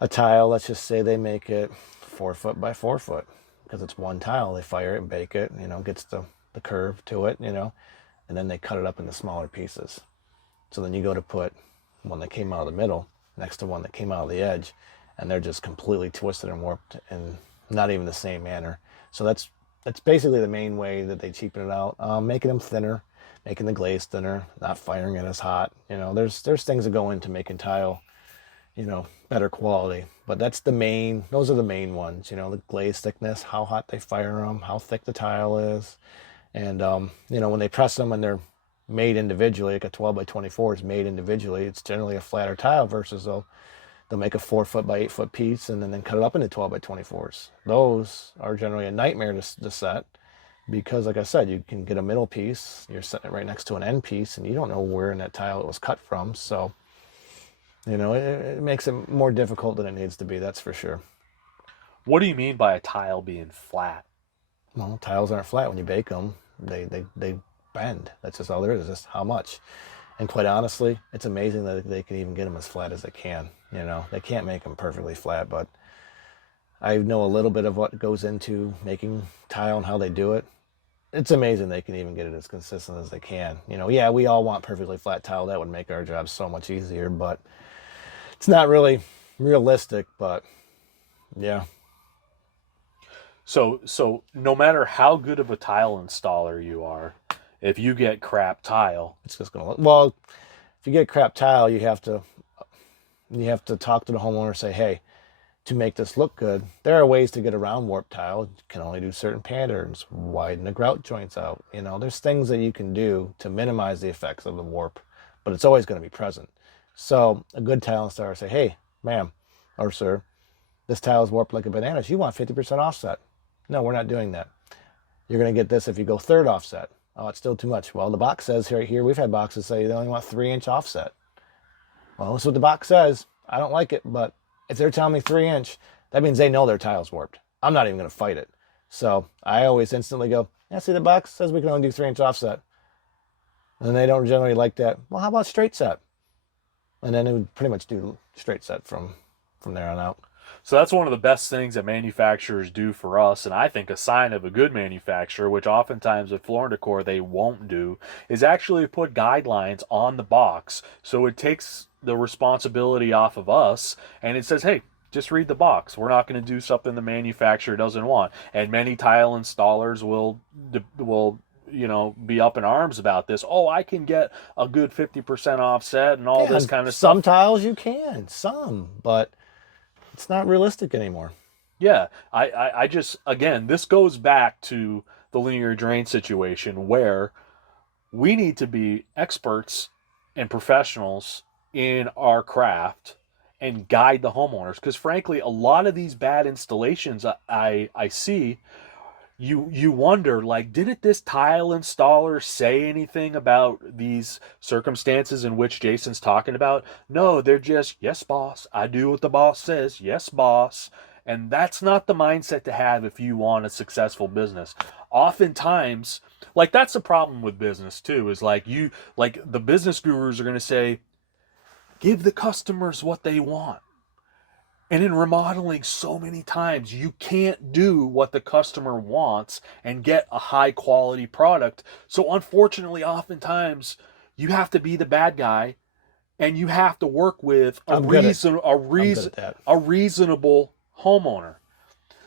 a tile. Let's just say they make it 4 foot by 4 foot because it's one tile. They fire it and bake it, gets the curve to it, and then they cut it up into smaller pieces. So then you go to put one that came out of the middle next to one that came out of the edge, and they're just completely twisted and warped and not even the same manner. So that's basically the main way that they cheapen it out. Making them thinner, making the glaze thinner, not firing it as hot. There's things that go into making tile, better quality. But those are the main ones, the glaze thickness, how hot they fire them, how thick the tile is. And, when they press them and they're made individually, like a 12 by 24 is made individually, it's generally a flatter tile versus they'll make a 4 foot by 8 foot piece and then cut it up into 12 by 24s. Those are generally a nightmare to set because, like I said, you can get a middle piece, you're setting it right next to an end piece, and you don't know where in that tile it was cut from. So, it makes it more difficult than it needs to be, that's for sure. What do you mean by a tile being flat? Well, tiles aren't flat when you bake them. They bend. That's just all there is. Just how much. And quite honestly, it's amazing that they can even get them as flat as they can. They can't make them perfectly flat, but I know a little bit of what goes into making tile and how they do it. It's amazing they can even get it as consistent as they can. Yeah, we all want perfectly flat tile. That would make our job so much easier, but it's not really realistic, but yeah. So no matter how good of a tile installer you are, if you get crap tile, it's just gonna look well. If you get crap tile, you have to talk to the homeowner, say, hey, to make this look good, there are ways to get around warp tile. You can only do certain patterns, widen the grout joints out. There's things that you can do to minimize the effects of the warp, but it's always going to be present. So a good tile installer say, hey, ma'am or sir, this tile is warped like a banana. You want 50% offset. No, we're not doing that. You're going to get this if you go third offset. Oh, it's still too much. Well, the box says right here, we've had boxes say they only want 3-inch offset. Well, that's what the box says. I don't like it, but if they're telling me 3-inch, that means they know their tile's warped. I'm not even going to fight it. So I always instantly go, yeah, see the box says we can only do 3-inch offset. And they don't generally like that. Well, how about straight set? And then it would pretty much do straight set from there on out. So that's one of the best things that manufacturers do for us, and I think a sign of a good manufacturer, which oftentimes with Floor & Decor they won't do, is actually put guidelines on the box. So it takes the responsibility off of us, and it says, hey, just read the box. We're not going to do something the manufacturer doesn't want. And many tile installers will be up in arms about this. Oh, I can get a good 50% offset and all this kind of stuff. Some tiles you can, but it's not realistic anymore. Yeah, I just, again, this goes back to the linear drain situation where we need to be experts and professionals in our craft and guide the homeowners. Because frankly, a lot of these bad installations I see, you wonder, like, didn't this tile installer say anything about these circumstances in which Jason's talking about? No, they're just, yes, boss, I do what the boss says. Yes, boss. And that's not the mindset to have if you want a successful business. Oftentimes, like, that's the problem with business too, is like the business gurus are going to say, give the customers what they want. And in remodeling, so many times you can't do what the customer wants and get a high quality product. So unfortunately, oftentimes you have to be the bad guy, and you have to work with a reasonable homeowner.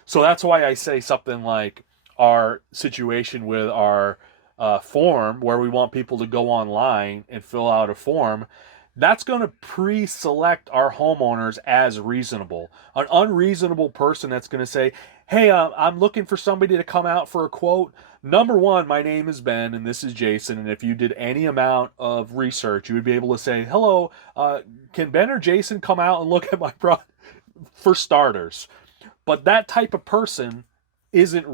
So that's why I say something like our situation with our form, where we want people to go online and fill out a form. That's going to pre-select our homeowners as reasonable. An unreasonable person that's going to say, hey, I'm looking for somebody to come out for a quote. Number one, my name is Ben and this is Jason. And if you did any amount of research, you would be able to say, hello, can Ben or Jason come out and look at my product? For starters. But that type of person isn't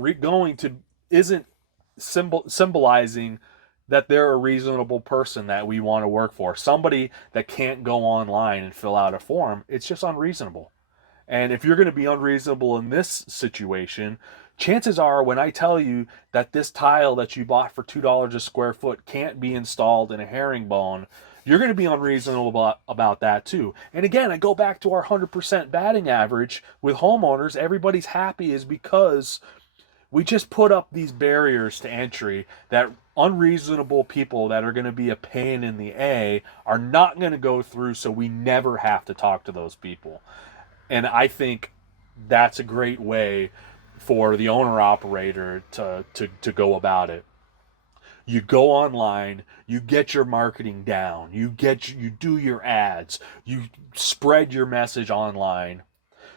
symbolizing that they're a reasonable person that we want to work for. Somebody that can't go online and fill out a form, it's just unreasonable. And if you're going to be unreasonable in this situation, chances are when I tell you that this tile that you bought for $2 a square foot can't be installed in a herringbone, you're going to be unreasonable about that too. And again, I go back to our 100% batting average with homeowners. Everybody's happy is because we just put up these barriers to entry that unreasonable people that are going to be a pain in the A are not going to go through, so we never have to talk to those people. And I think that's a great way for the owner-operator to go about it. You go online, you get your marketing down, you do your ads, you spread your message online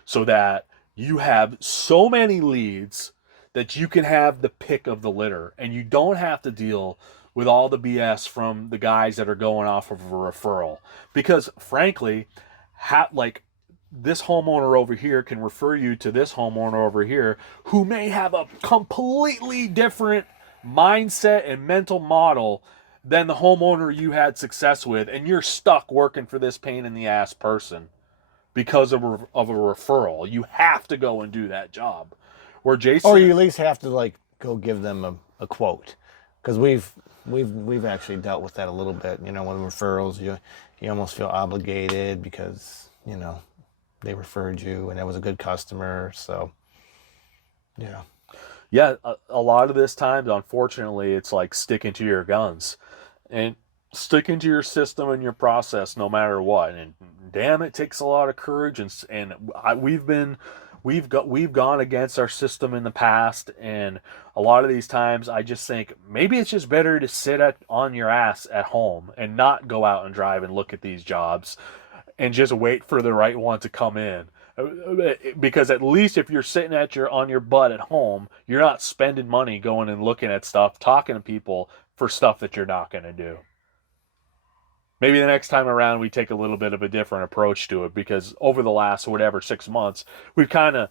so that you have so many leads that you can have the pick of the litter, and you don't have to deal with all the BS from the guys that are going off of a referral. Because frankly, this homeowner over here can refer you to this homeowner over here who may have a completely different mindset and mental model than the homeowner you had success with, and you're stuck working for this pain in the ass person because of a referral. You have to go and do that job. Where Jason, or you at least have to like go give them a quote, because we've actually dealt with that a little bit. You know, with referrals, you almost feel obligated because they referred you and it was a good customer. So yeah, a lot of this times, unfortunately, it's like sticking to your guns and sticking to your system and your process no matter what. And damn, it takes a lot of courage. We've gone against our system in the past, and a lot of these times I just think maybe it's just better to sit on your ass at home and not go out and drive and look at these jobs and just wait for the right one to come in. Because at least if you're sitting on your butt at home, you're not spending money going and looking at stuff, talking to people for stuff that you're not going to do. Maybe the next time around we take a little bit of a different approach to it, because over the last 6 months, we've kind of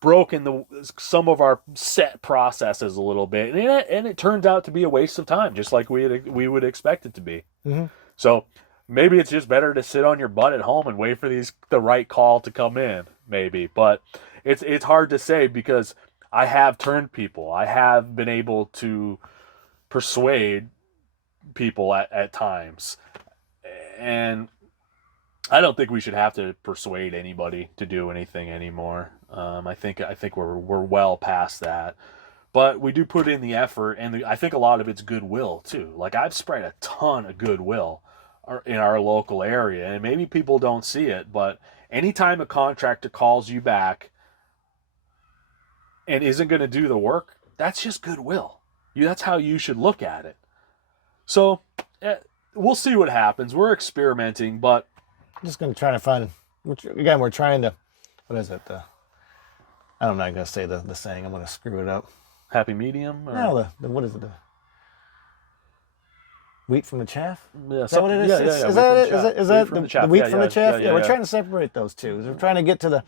broken some of our set processes a little bit, and it turns out to be a waste of time, just like we would expect it to be. Mm-hmm. So maybe it's just better to sit on your butt at home and wait for the right call to come in. Maybe, but it's hard to say, because I have turned people. I have been able to persuade people at times. And I don't think we should have to persuade anybody to do anything anymore. I think we're well past that. But we do put in the effort, and I think a lot of it's goodwill too. Like I've spread a ton of goodwill in our local area, and maybe people don't see it, but anytime a contractor calls you back and isn't going to do the work, that's just goodwill. That's how you should look at it. So we'll see what happens. We're experimenting, but I'm just going to try to find, again, we're trying to, what is it? I'm not going to say the saying. I'm going to screw it up. Happy medium? Or? No, what is it? The wheat from the chaff? Yeah, is that what it is? Yeah, is that it? Is that the wheat from the chaff? Yeah, we're trying to separate those two. We're trying to get to the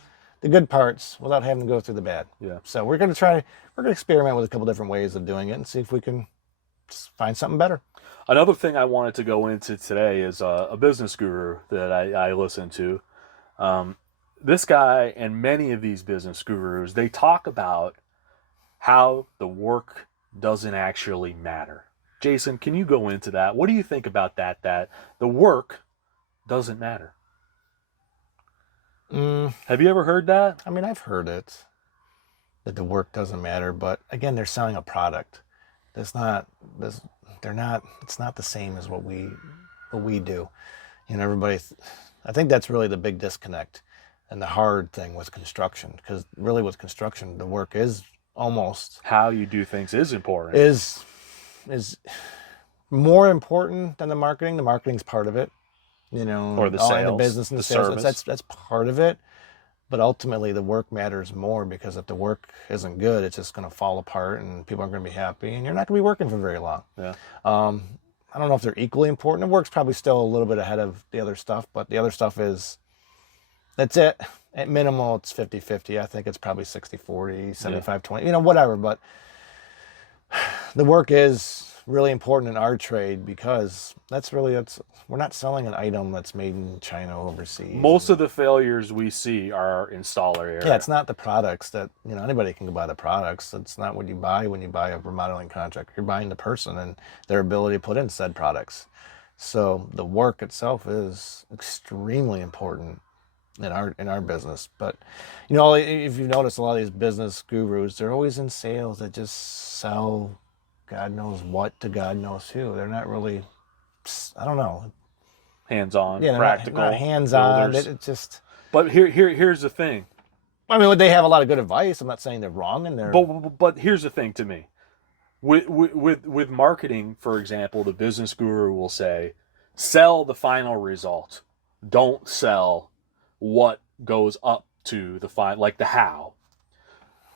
good parts without having to go through the bad. Yeah. So we're going to experiment with a couple different ways of doing it and see if we can just find something better. Another thing I wanted to go into today is a business guru that I listen to. This guy and many of these business gurus, they talk about how the work doesn't actually matter. Jason, can you go into that? What do you think about that the work doesn't matter? Have you ever heard that? I mean, I've heard it, that the work doesn't matter, but again, they're selling a product. It's not the same as what we do. You know, everybody, I think that's really the big disconnect and the hard thing with construction, because really with construction, the work is almost how you do things is important. Is more important than the marketing. The marketing's part of it, you know, or the sales, the business and the sales. That's part of it. But ultimately, the work matters more, because if the work isn't good, it's just going to fall apart, and people aren't going to be happy, and you're not going to be working for very long. Yeah. I don't know if they're equally important. The work's probably still a little bit ahead of the other stuff, but the other stuff that's it. At minimal, it's 50-50. I think it's probably 60-40, 75-20, you know, whatever. But the work is really important in our trade, because we're not selling an item that's made in China overseas. Most of the failures we see are installer error. Yeah, it's not the products that, you know, anybody can go buy the products. It's not what you buy when you buy a remodeling contract. You're buying the person and their ability to put in said products. So the work itself is extremely important in our business. But, you know, if you've noticed, a lot of these business gurus, they're always in sales that just sell God knows what to God knows who. They're not really, I don't know, hands-on, yeah, practical, not hands-on. It just. But here's the thing. I mean, they have a lot of good advice. I'm not saying they're wrong, and they're. But here's the thing to me, with marketing, for example, the business guru will say, sell the final result. Don't sell what goes up to the like the how.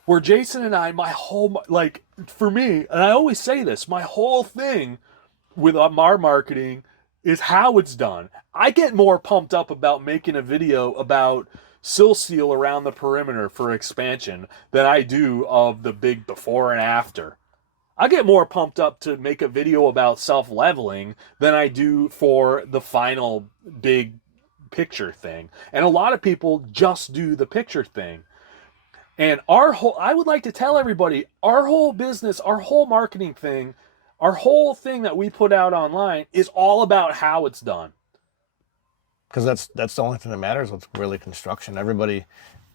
Where Jason and I, for me, and I always say this, my whole thing with our marketing is how it's done. I get more pumped up about making a video about sill seal around the perimeter for expansion than I do of the big before and after. I get more pumped up to make a video about self-leveling than I do for the final big picture thing. And a lot of people just do the picture thing. And I would like to tell everybody, our whole business, our whole marketing thing, our whole thing that we put out online is all about how it's done. Because that's the only thing that matters with really construction. Everybody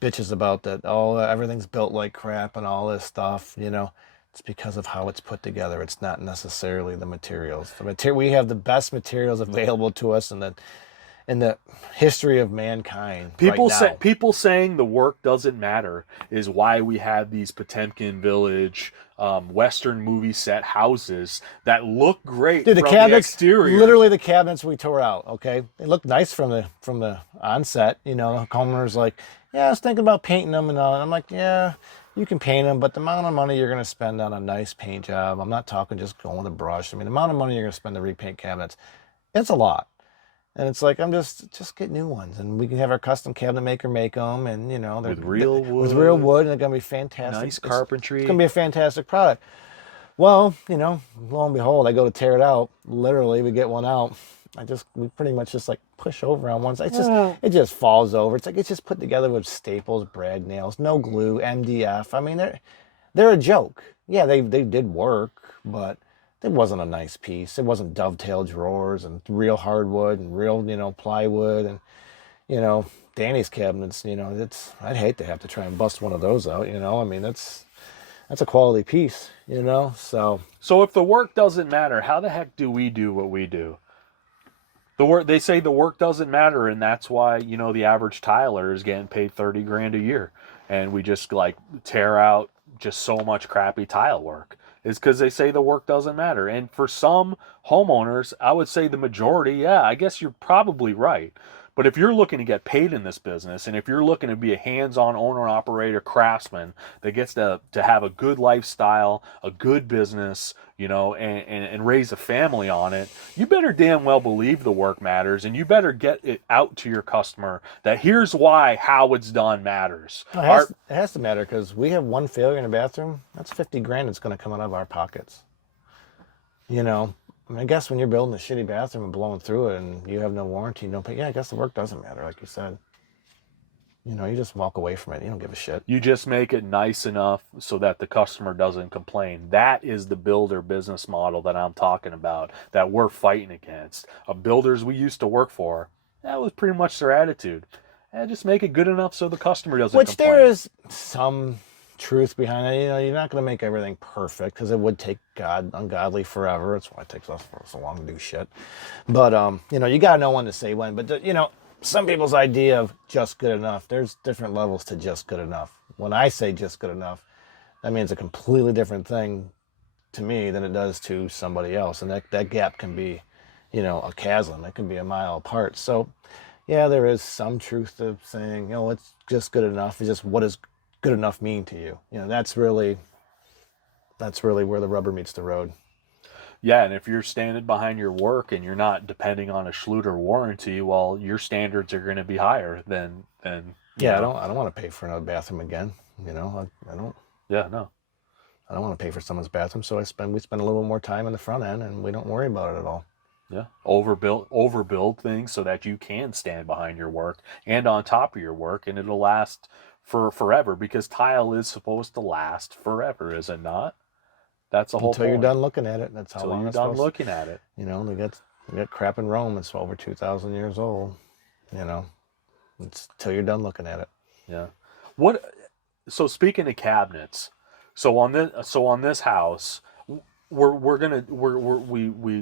bitches about that. Oh, everything's built like crap and all this stuff. You know, it's because of how it's put together. It's not necessarily the materials. We have the best materials available to us, and in the history of mankind. People saying the work doesn't matter is why we have these Potemkin Village Western movie set houses that look great. Dude, from the exterior. Literally the cabinets we tore out. Okay, they look nice from the onset. You know, the homeowner's like, yeah, I was thinking about painting them and all. And I'm like, yeah, you can paint them, but the amount of money you're going to spend on a nice paint job, I'm not talking just going with a brush. I mean, the amount of money you're going to spend to repaint cabinets, it's a lot. And it's like, I'm just get new ones, and we can have our custom cabinet maker make them, and you know, with real wood, and they're gonna be fantastic. Nice carpentry. It's gonna be a fantastic product. Well, you know, lo and behold, I go to tear it out. Literally, we get one out. We pretty much just like push over on one side. It just falls over. It's like it's just put together with staples, brad nails, no glue, MDF. I mean, they're a joke. Yeah, they did work, but it wasn't a nice piece. It wasn't dovetail drawers and real hardwood and real, plywood and, you know, Danny's cabinets, I'd hate to have to try and bust one of those out, I mean, that's a quality piece, so. So if the work doesn't matter, how the heck do we do what we do? They say the work doesn't matter, and that's why the average tiler is getting paid 30 grand a year, and we just like tear out just so much crappy tile work. Is because they say the work doesn't matter, and for some homeowners, I would say the majority, yeah, I guess you're probably right. But if you're looking to get paid in this business, and if you're looking to be a hands-on owner operator craftsman that gets to have a good lifestyle, a good business, and raise a family on it, you better damn well believe the work matters, and you better get it out to your customer that here's why how it's done matters. It has to matter, because we have one failure in a bathroom, that's 50 grand that's going to come out of our pockets. I mean, I guess when you're building a shitty bathroom and blowing through it and you have no warranty, no pay, yeah, I guess the work doesn't matter, like you said. You just walk away from it. You don't give a shit. You just make it nice enough so that the customer doesn't complain. That is the builder business model that I'm talking about, that we're fighting against. Builders we used to work for, that was pretty much their attitude. Just make it good enough so the customer doesn't complain. Which there is some truth behind it. You're not going to make everything perfect, because it would take ungodly forever. That's why it takes us so long to do shit. But, you got to know when to say when. But, some people's idea of just good enough, there's different levels to just good enough. When I say just good enough, that means a completely different thing to me than it does to somebody else. And that gap can be, a chasm. It can be a mile apart. So, yeah, there is some truth to saying, it's just good enough. It's just, what does good enough mean to you? That's really where the rubber meets the road. Yeah, and if you're standing behind your work and you're not depending on a schluter warranty, well, your standards are going to be higher than yeah. I don't want to pay for another bathroom again. I don't. Yeah, no. I don't want to pay for someone's bathroom, so we spend a little bit more time in the front end, and we don't worry about it at all. Yeah, overbuild things so that you can stand behind your work and on top of your work, and it'll last for forever, because tile is supposed to last forever, is it not? That's the whole Until point. you're done looking at it. That's how long you're it's done supposed looking at it. We got crap in Rome. It's over 2,000 years old. It's till you're done looking at it. Yeah. So speaking of cabinets, so on this house, we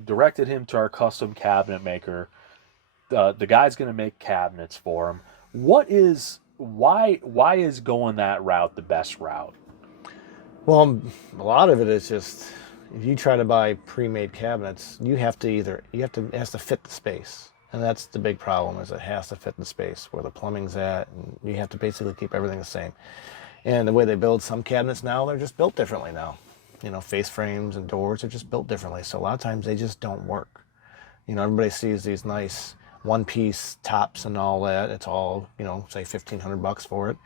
directed him to our custom cabinet maker. The guy's gonna make cabinets for him. Why is going that route the best route? Well, a lot of it is just, if you try to buy pre-made cabinets, it has to fit the space. And that's the big problem, is it has to fit the space where the plumbing's at, and you have to basically keep everything the same. And the way they build some cabinets now, they're just built differently now. Face frames and doors are just built differently. So a lot of times they just don't work. Everybody sees these nice one-piece tops and all that. It's all, say $1,500 for it.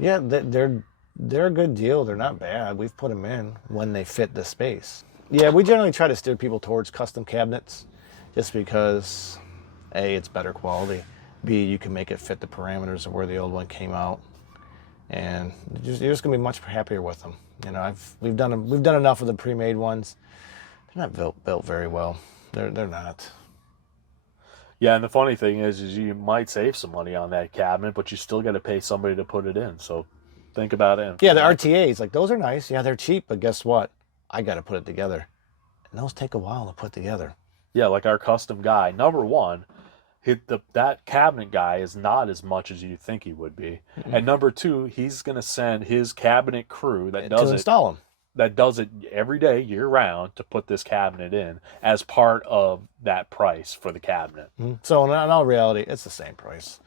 Yeah, they're a good deal. They're not bad. We've put them in when they fit the space. Yeah, we generally try to steer people towards custom cabinets, just because A, it's better quality. B, you can make it fit the parameters of where the old one came out, and you're just gonna be much happier with them. We've done enough of the pre-made ones. They're not built very well. They're not. Yeah, and the funny thing is you might save some money on that cabinet, but you still got to pay somebody to put it in. So think about it. Yeah, the RTAs, like, those are nice. Yeah, they're cheap, but guess what? I got to put it together. And those take a while to put together. Yeah, like our custom guy. Number one, that cabinet guy is not as much as you think he would be. Mm-hmm. And number two, he's going to send his cabinet crew to install them. That does it every day, year round, to put this cabinet in as part of that price for the cabinet. Mm-hmm. So in all reality, it's the same price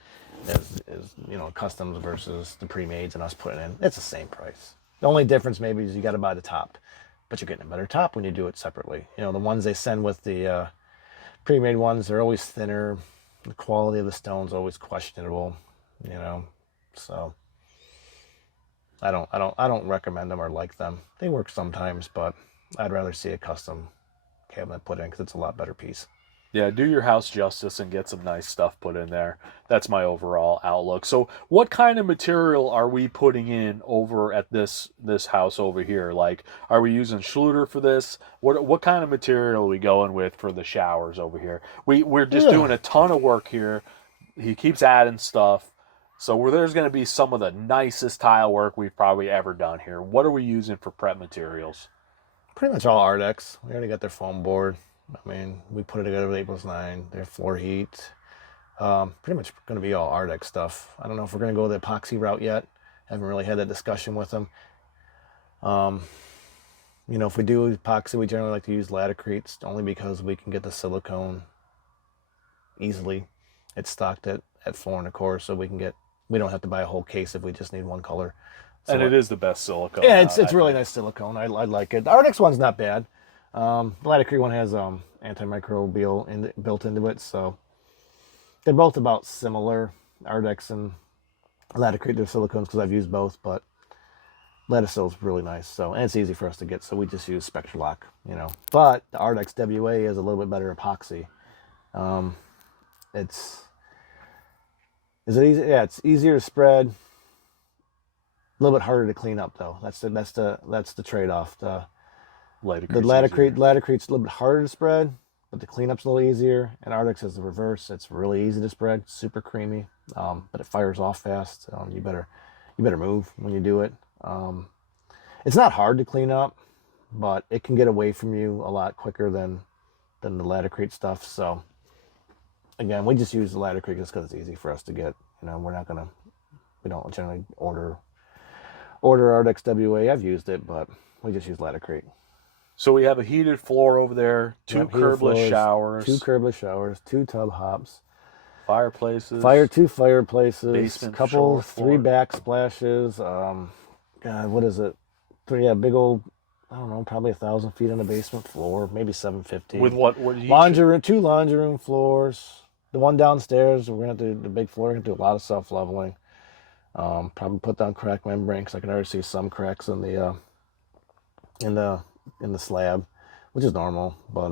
as customs versus the pre-mades and us putting in. It's the same price. The only difference maybe is you got to buy the top, but you're getting a better top when you do it separately. The ones they send with the pre-made ones, they're always thinner. The quality of the stone's always questionable. So I don't recommend them or like them. They work sometimes, but I'd rather see a custom cabinet put in, because it's a lot better piece. Yeah, do your house justice and get some nice stuff put in there. That's my overall outlook. So, what kind of material are we putting in over at this house over here? Like, are we using schluter for this? What kind of material are we going with for the showers over here? We're just Yeah. doing a ton of work here. He keeps adding stuff. So, there's going to be some of the nicest tile work we've probably ever done here. What are we using for prep materials? Pretty much all Ardex. We already got their foam board. I mean, we put it together with April's 9, their floor heat. Pretty much going to be all Ardex stuff. I don't know if we're going to go the epoxy route yet. Haven't really had that discussion with them. You know, if we do epoxy, we generally like to use Laticretes only because we can get the silicone easily. It's stocked at Floor and Decor, so we don't have to buy a whole case if we just need one color. So, And it is the best silicone. yeah, it's really nice silicone. I like it. The Ardex one's not bad. The Laticrete one has antimicrobial built into it, so they're both about similar. Ardex and Laticrete, they're silicones because I've used both, but Lattisil's really nice. So, and it's easy for us to get, so we just use Spectralock, you know. But the Ardex WA is a little bit better epoxy. Is it easy? Yeah, it's easier to spread. A little bit harder to clean up though. That's the trade-off. The Laticrete's a little bit harder to spread, but the cleanup's a little easier. And Ardex is the reverse. It's really easy to spread, super creamy, but it fires off fast. You better move when you do it. It's not hard to clean up, but it can get away from you a lot quicker than the Laticrete stuff. So again, we just use the Laticrete just because it's easy for us to get. You know, we don't generally order Ardex WA. I've used it, but we just use Laticrete. So we have a heated floor over there, two curbless showers, 2 tub hops, fireplaces, two fireplaces, basement, couple, 3 floor. backsplashes. God, what is it? Big old, I don't know, probably 1,000 feet on the basement floor, maybe 750. With what laundry room, 2 laundry room floors. The one downstairs, we're gonna have to do the big floor. We're gonna do a lot of self leveling. Probably put down crack membrane because I can already see some cracks in the slab, which is normal. But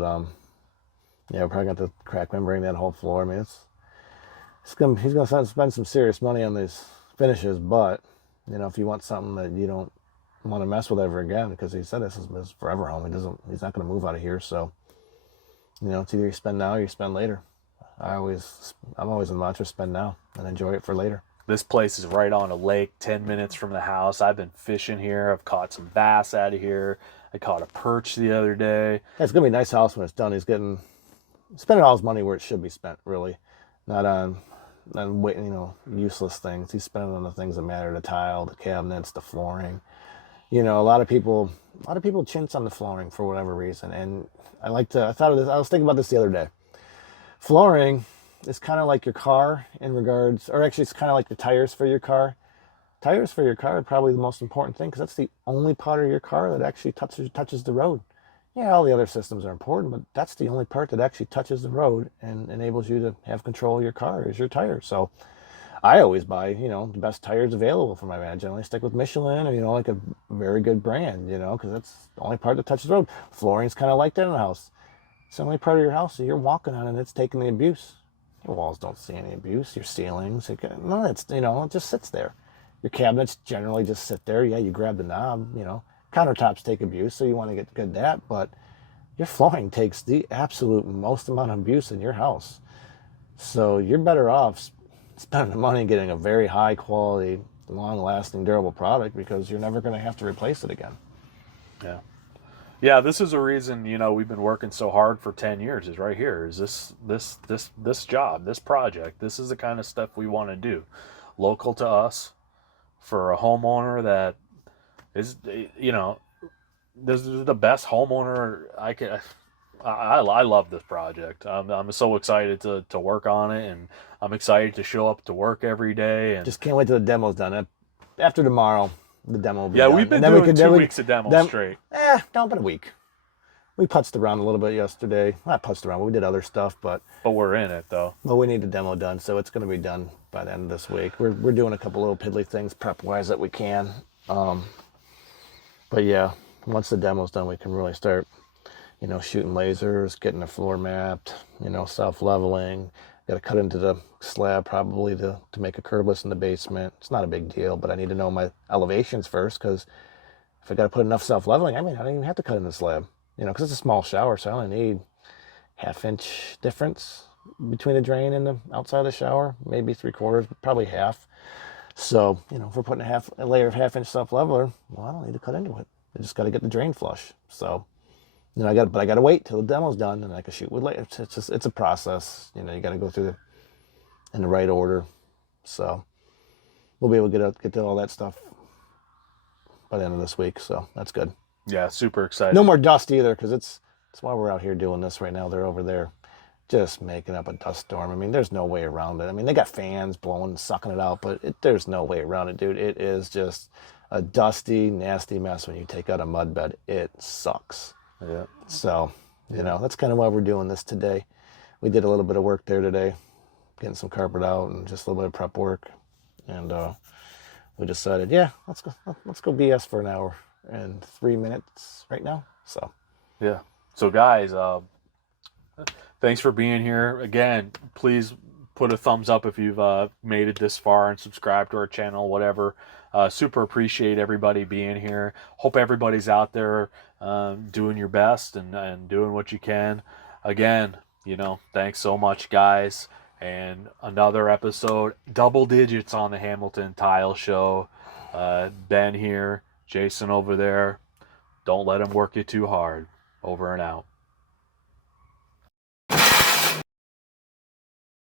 yeah, we're probably going to crack membrane that whole floor. I mean, he's gonna spend some serious money on these finishes. But you know, if you want something that you don't want to mess with ever again, because he said this is his forever home. He's not going to move out of here. So you know, it's either you spend now or you spend later. I'm always in the mantra, spend now and enjoy it for later. This place is right on a lake, 10 minutes from the house. I've been fishing here. I've caught some bass out of here. I caught a perch the other day. Yeah, it's gonna be a nice house when it's done. He's spending all his money where it should be spent, really, not on useless things. He's spending on the things that matter: the tile, the cabinets, the flooring. You know, a lot of people chintz on the flooring for whatever reason, and I was thinking about this the other day. Flooring is kind of like your car in regards, or actually it's kind of like the tires for your car. Tires for your car are probably the most important thing because that's the only part of your car that actually touches the road. Yeah, all the other systems are important, but that's the only part that actually touches the road and enables you to have control of your car is your tires. So I always buy, the best tires available for my van. I generally stick with Michelin or, like a very good brand, because that's the only part that touches the road. Flooring's kind of like that in the house. It's the only part of your house that you're walking on and it's taking the abuse. Your walls don't see any abuse. Your ceilings, it just sits there. Your cabinets generally just sit there. Yeah, you grab the knob, Countertops take abuse, so you want to get good at that, but your flooring takes the absolute most amount of abuse in your house. So you're better off spending the money getting a very high quality, long-lasting, durable product because you're never going to have to replace it again. Yeah. Yeah, this is a reason, we've been working so hard for 10 years is right here. Is this job, this project. This is the kind of stuff we want to do. Local to us for a homeowner that is, this is the best homeowner I love this project. I'm so excited to work on it, and I'm excited to show up to work every day. And just can't wait till the demo's done. After tomorrow, the demo will be done. Yeah, we've been doing 2 weeks of demo straight. No, but a week. We putzed around a little bit yesterday. Not putzed around, but we did other stuff, but we're in it though. But we need the demo done, so it's going to be done by the end of this week. We're doing a couple little piddly things prep-wise that we can. But yeah, once the demo's done, we can really start, you know, shooting lasers, getting the floor mapped, you know, self-leveling. Got to cut into the slab probably to make a curbless in the basement. It's not a big deal, but I need to know my elevations first, because if I got to put enough self-leveling, I mean, I don't even have to cut in the slab, you know, because it's a small shower, so I only need half-inch difference between the drain and the outside of the shower, maybe 3/4, but probably half. So, you know, if we're putting a layer of half-inch self-leveler, well, I don't need to cut into it. I just got to get the drain flush. So, you know, I got to wait till the demo's done, and I can shoot with later. It's a process. You know, you got to go through in the right order. So, we'll be able to get to all that stuff by the end of this week. So that's good. Yeah, super excited. No more dust either, because it's why we're out here doing this right now. They're over there just making up a dust storm. I mean, there's no way around it. I mean, they got fans blowing, sucking it out, but there's no way around it, dude. It is just a dusty, nasty mess when you take out a mud bed. It sucks. Yeah. So, you know, that's kind of why we're doing this today. We did a little bit of work there today, getting some carpet out and just a little bit of prep work. And we decided, yeah, let's go BS for an hour and 3 minutes right now. So, yeah. So guys, thanks for being here. Again, please put a thumbs up if you've made it this far and subscribe to our channel, whatever. Super appreciate everybody being here. Hope everybody's out there doing your best and doing what you can. Again, you know, thanks so much, guys. And another episode, double digits on the Hamilton Tile Show. Ben here, Jason over there. Don't let him work you too hard. Over and out.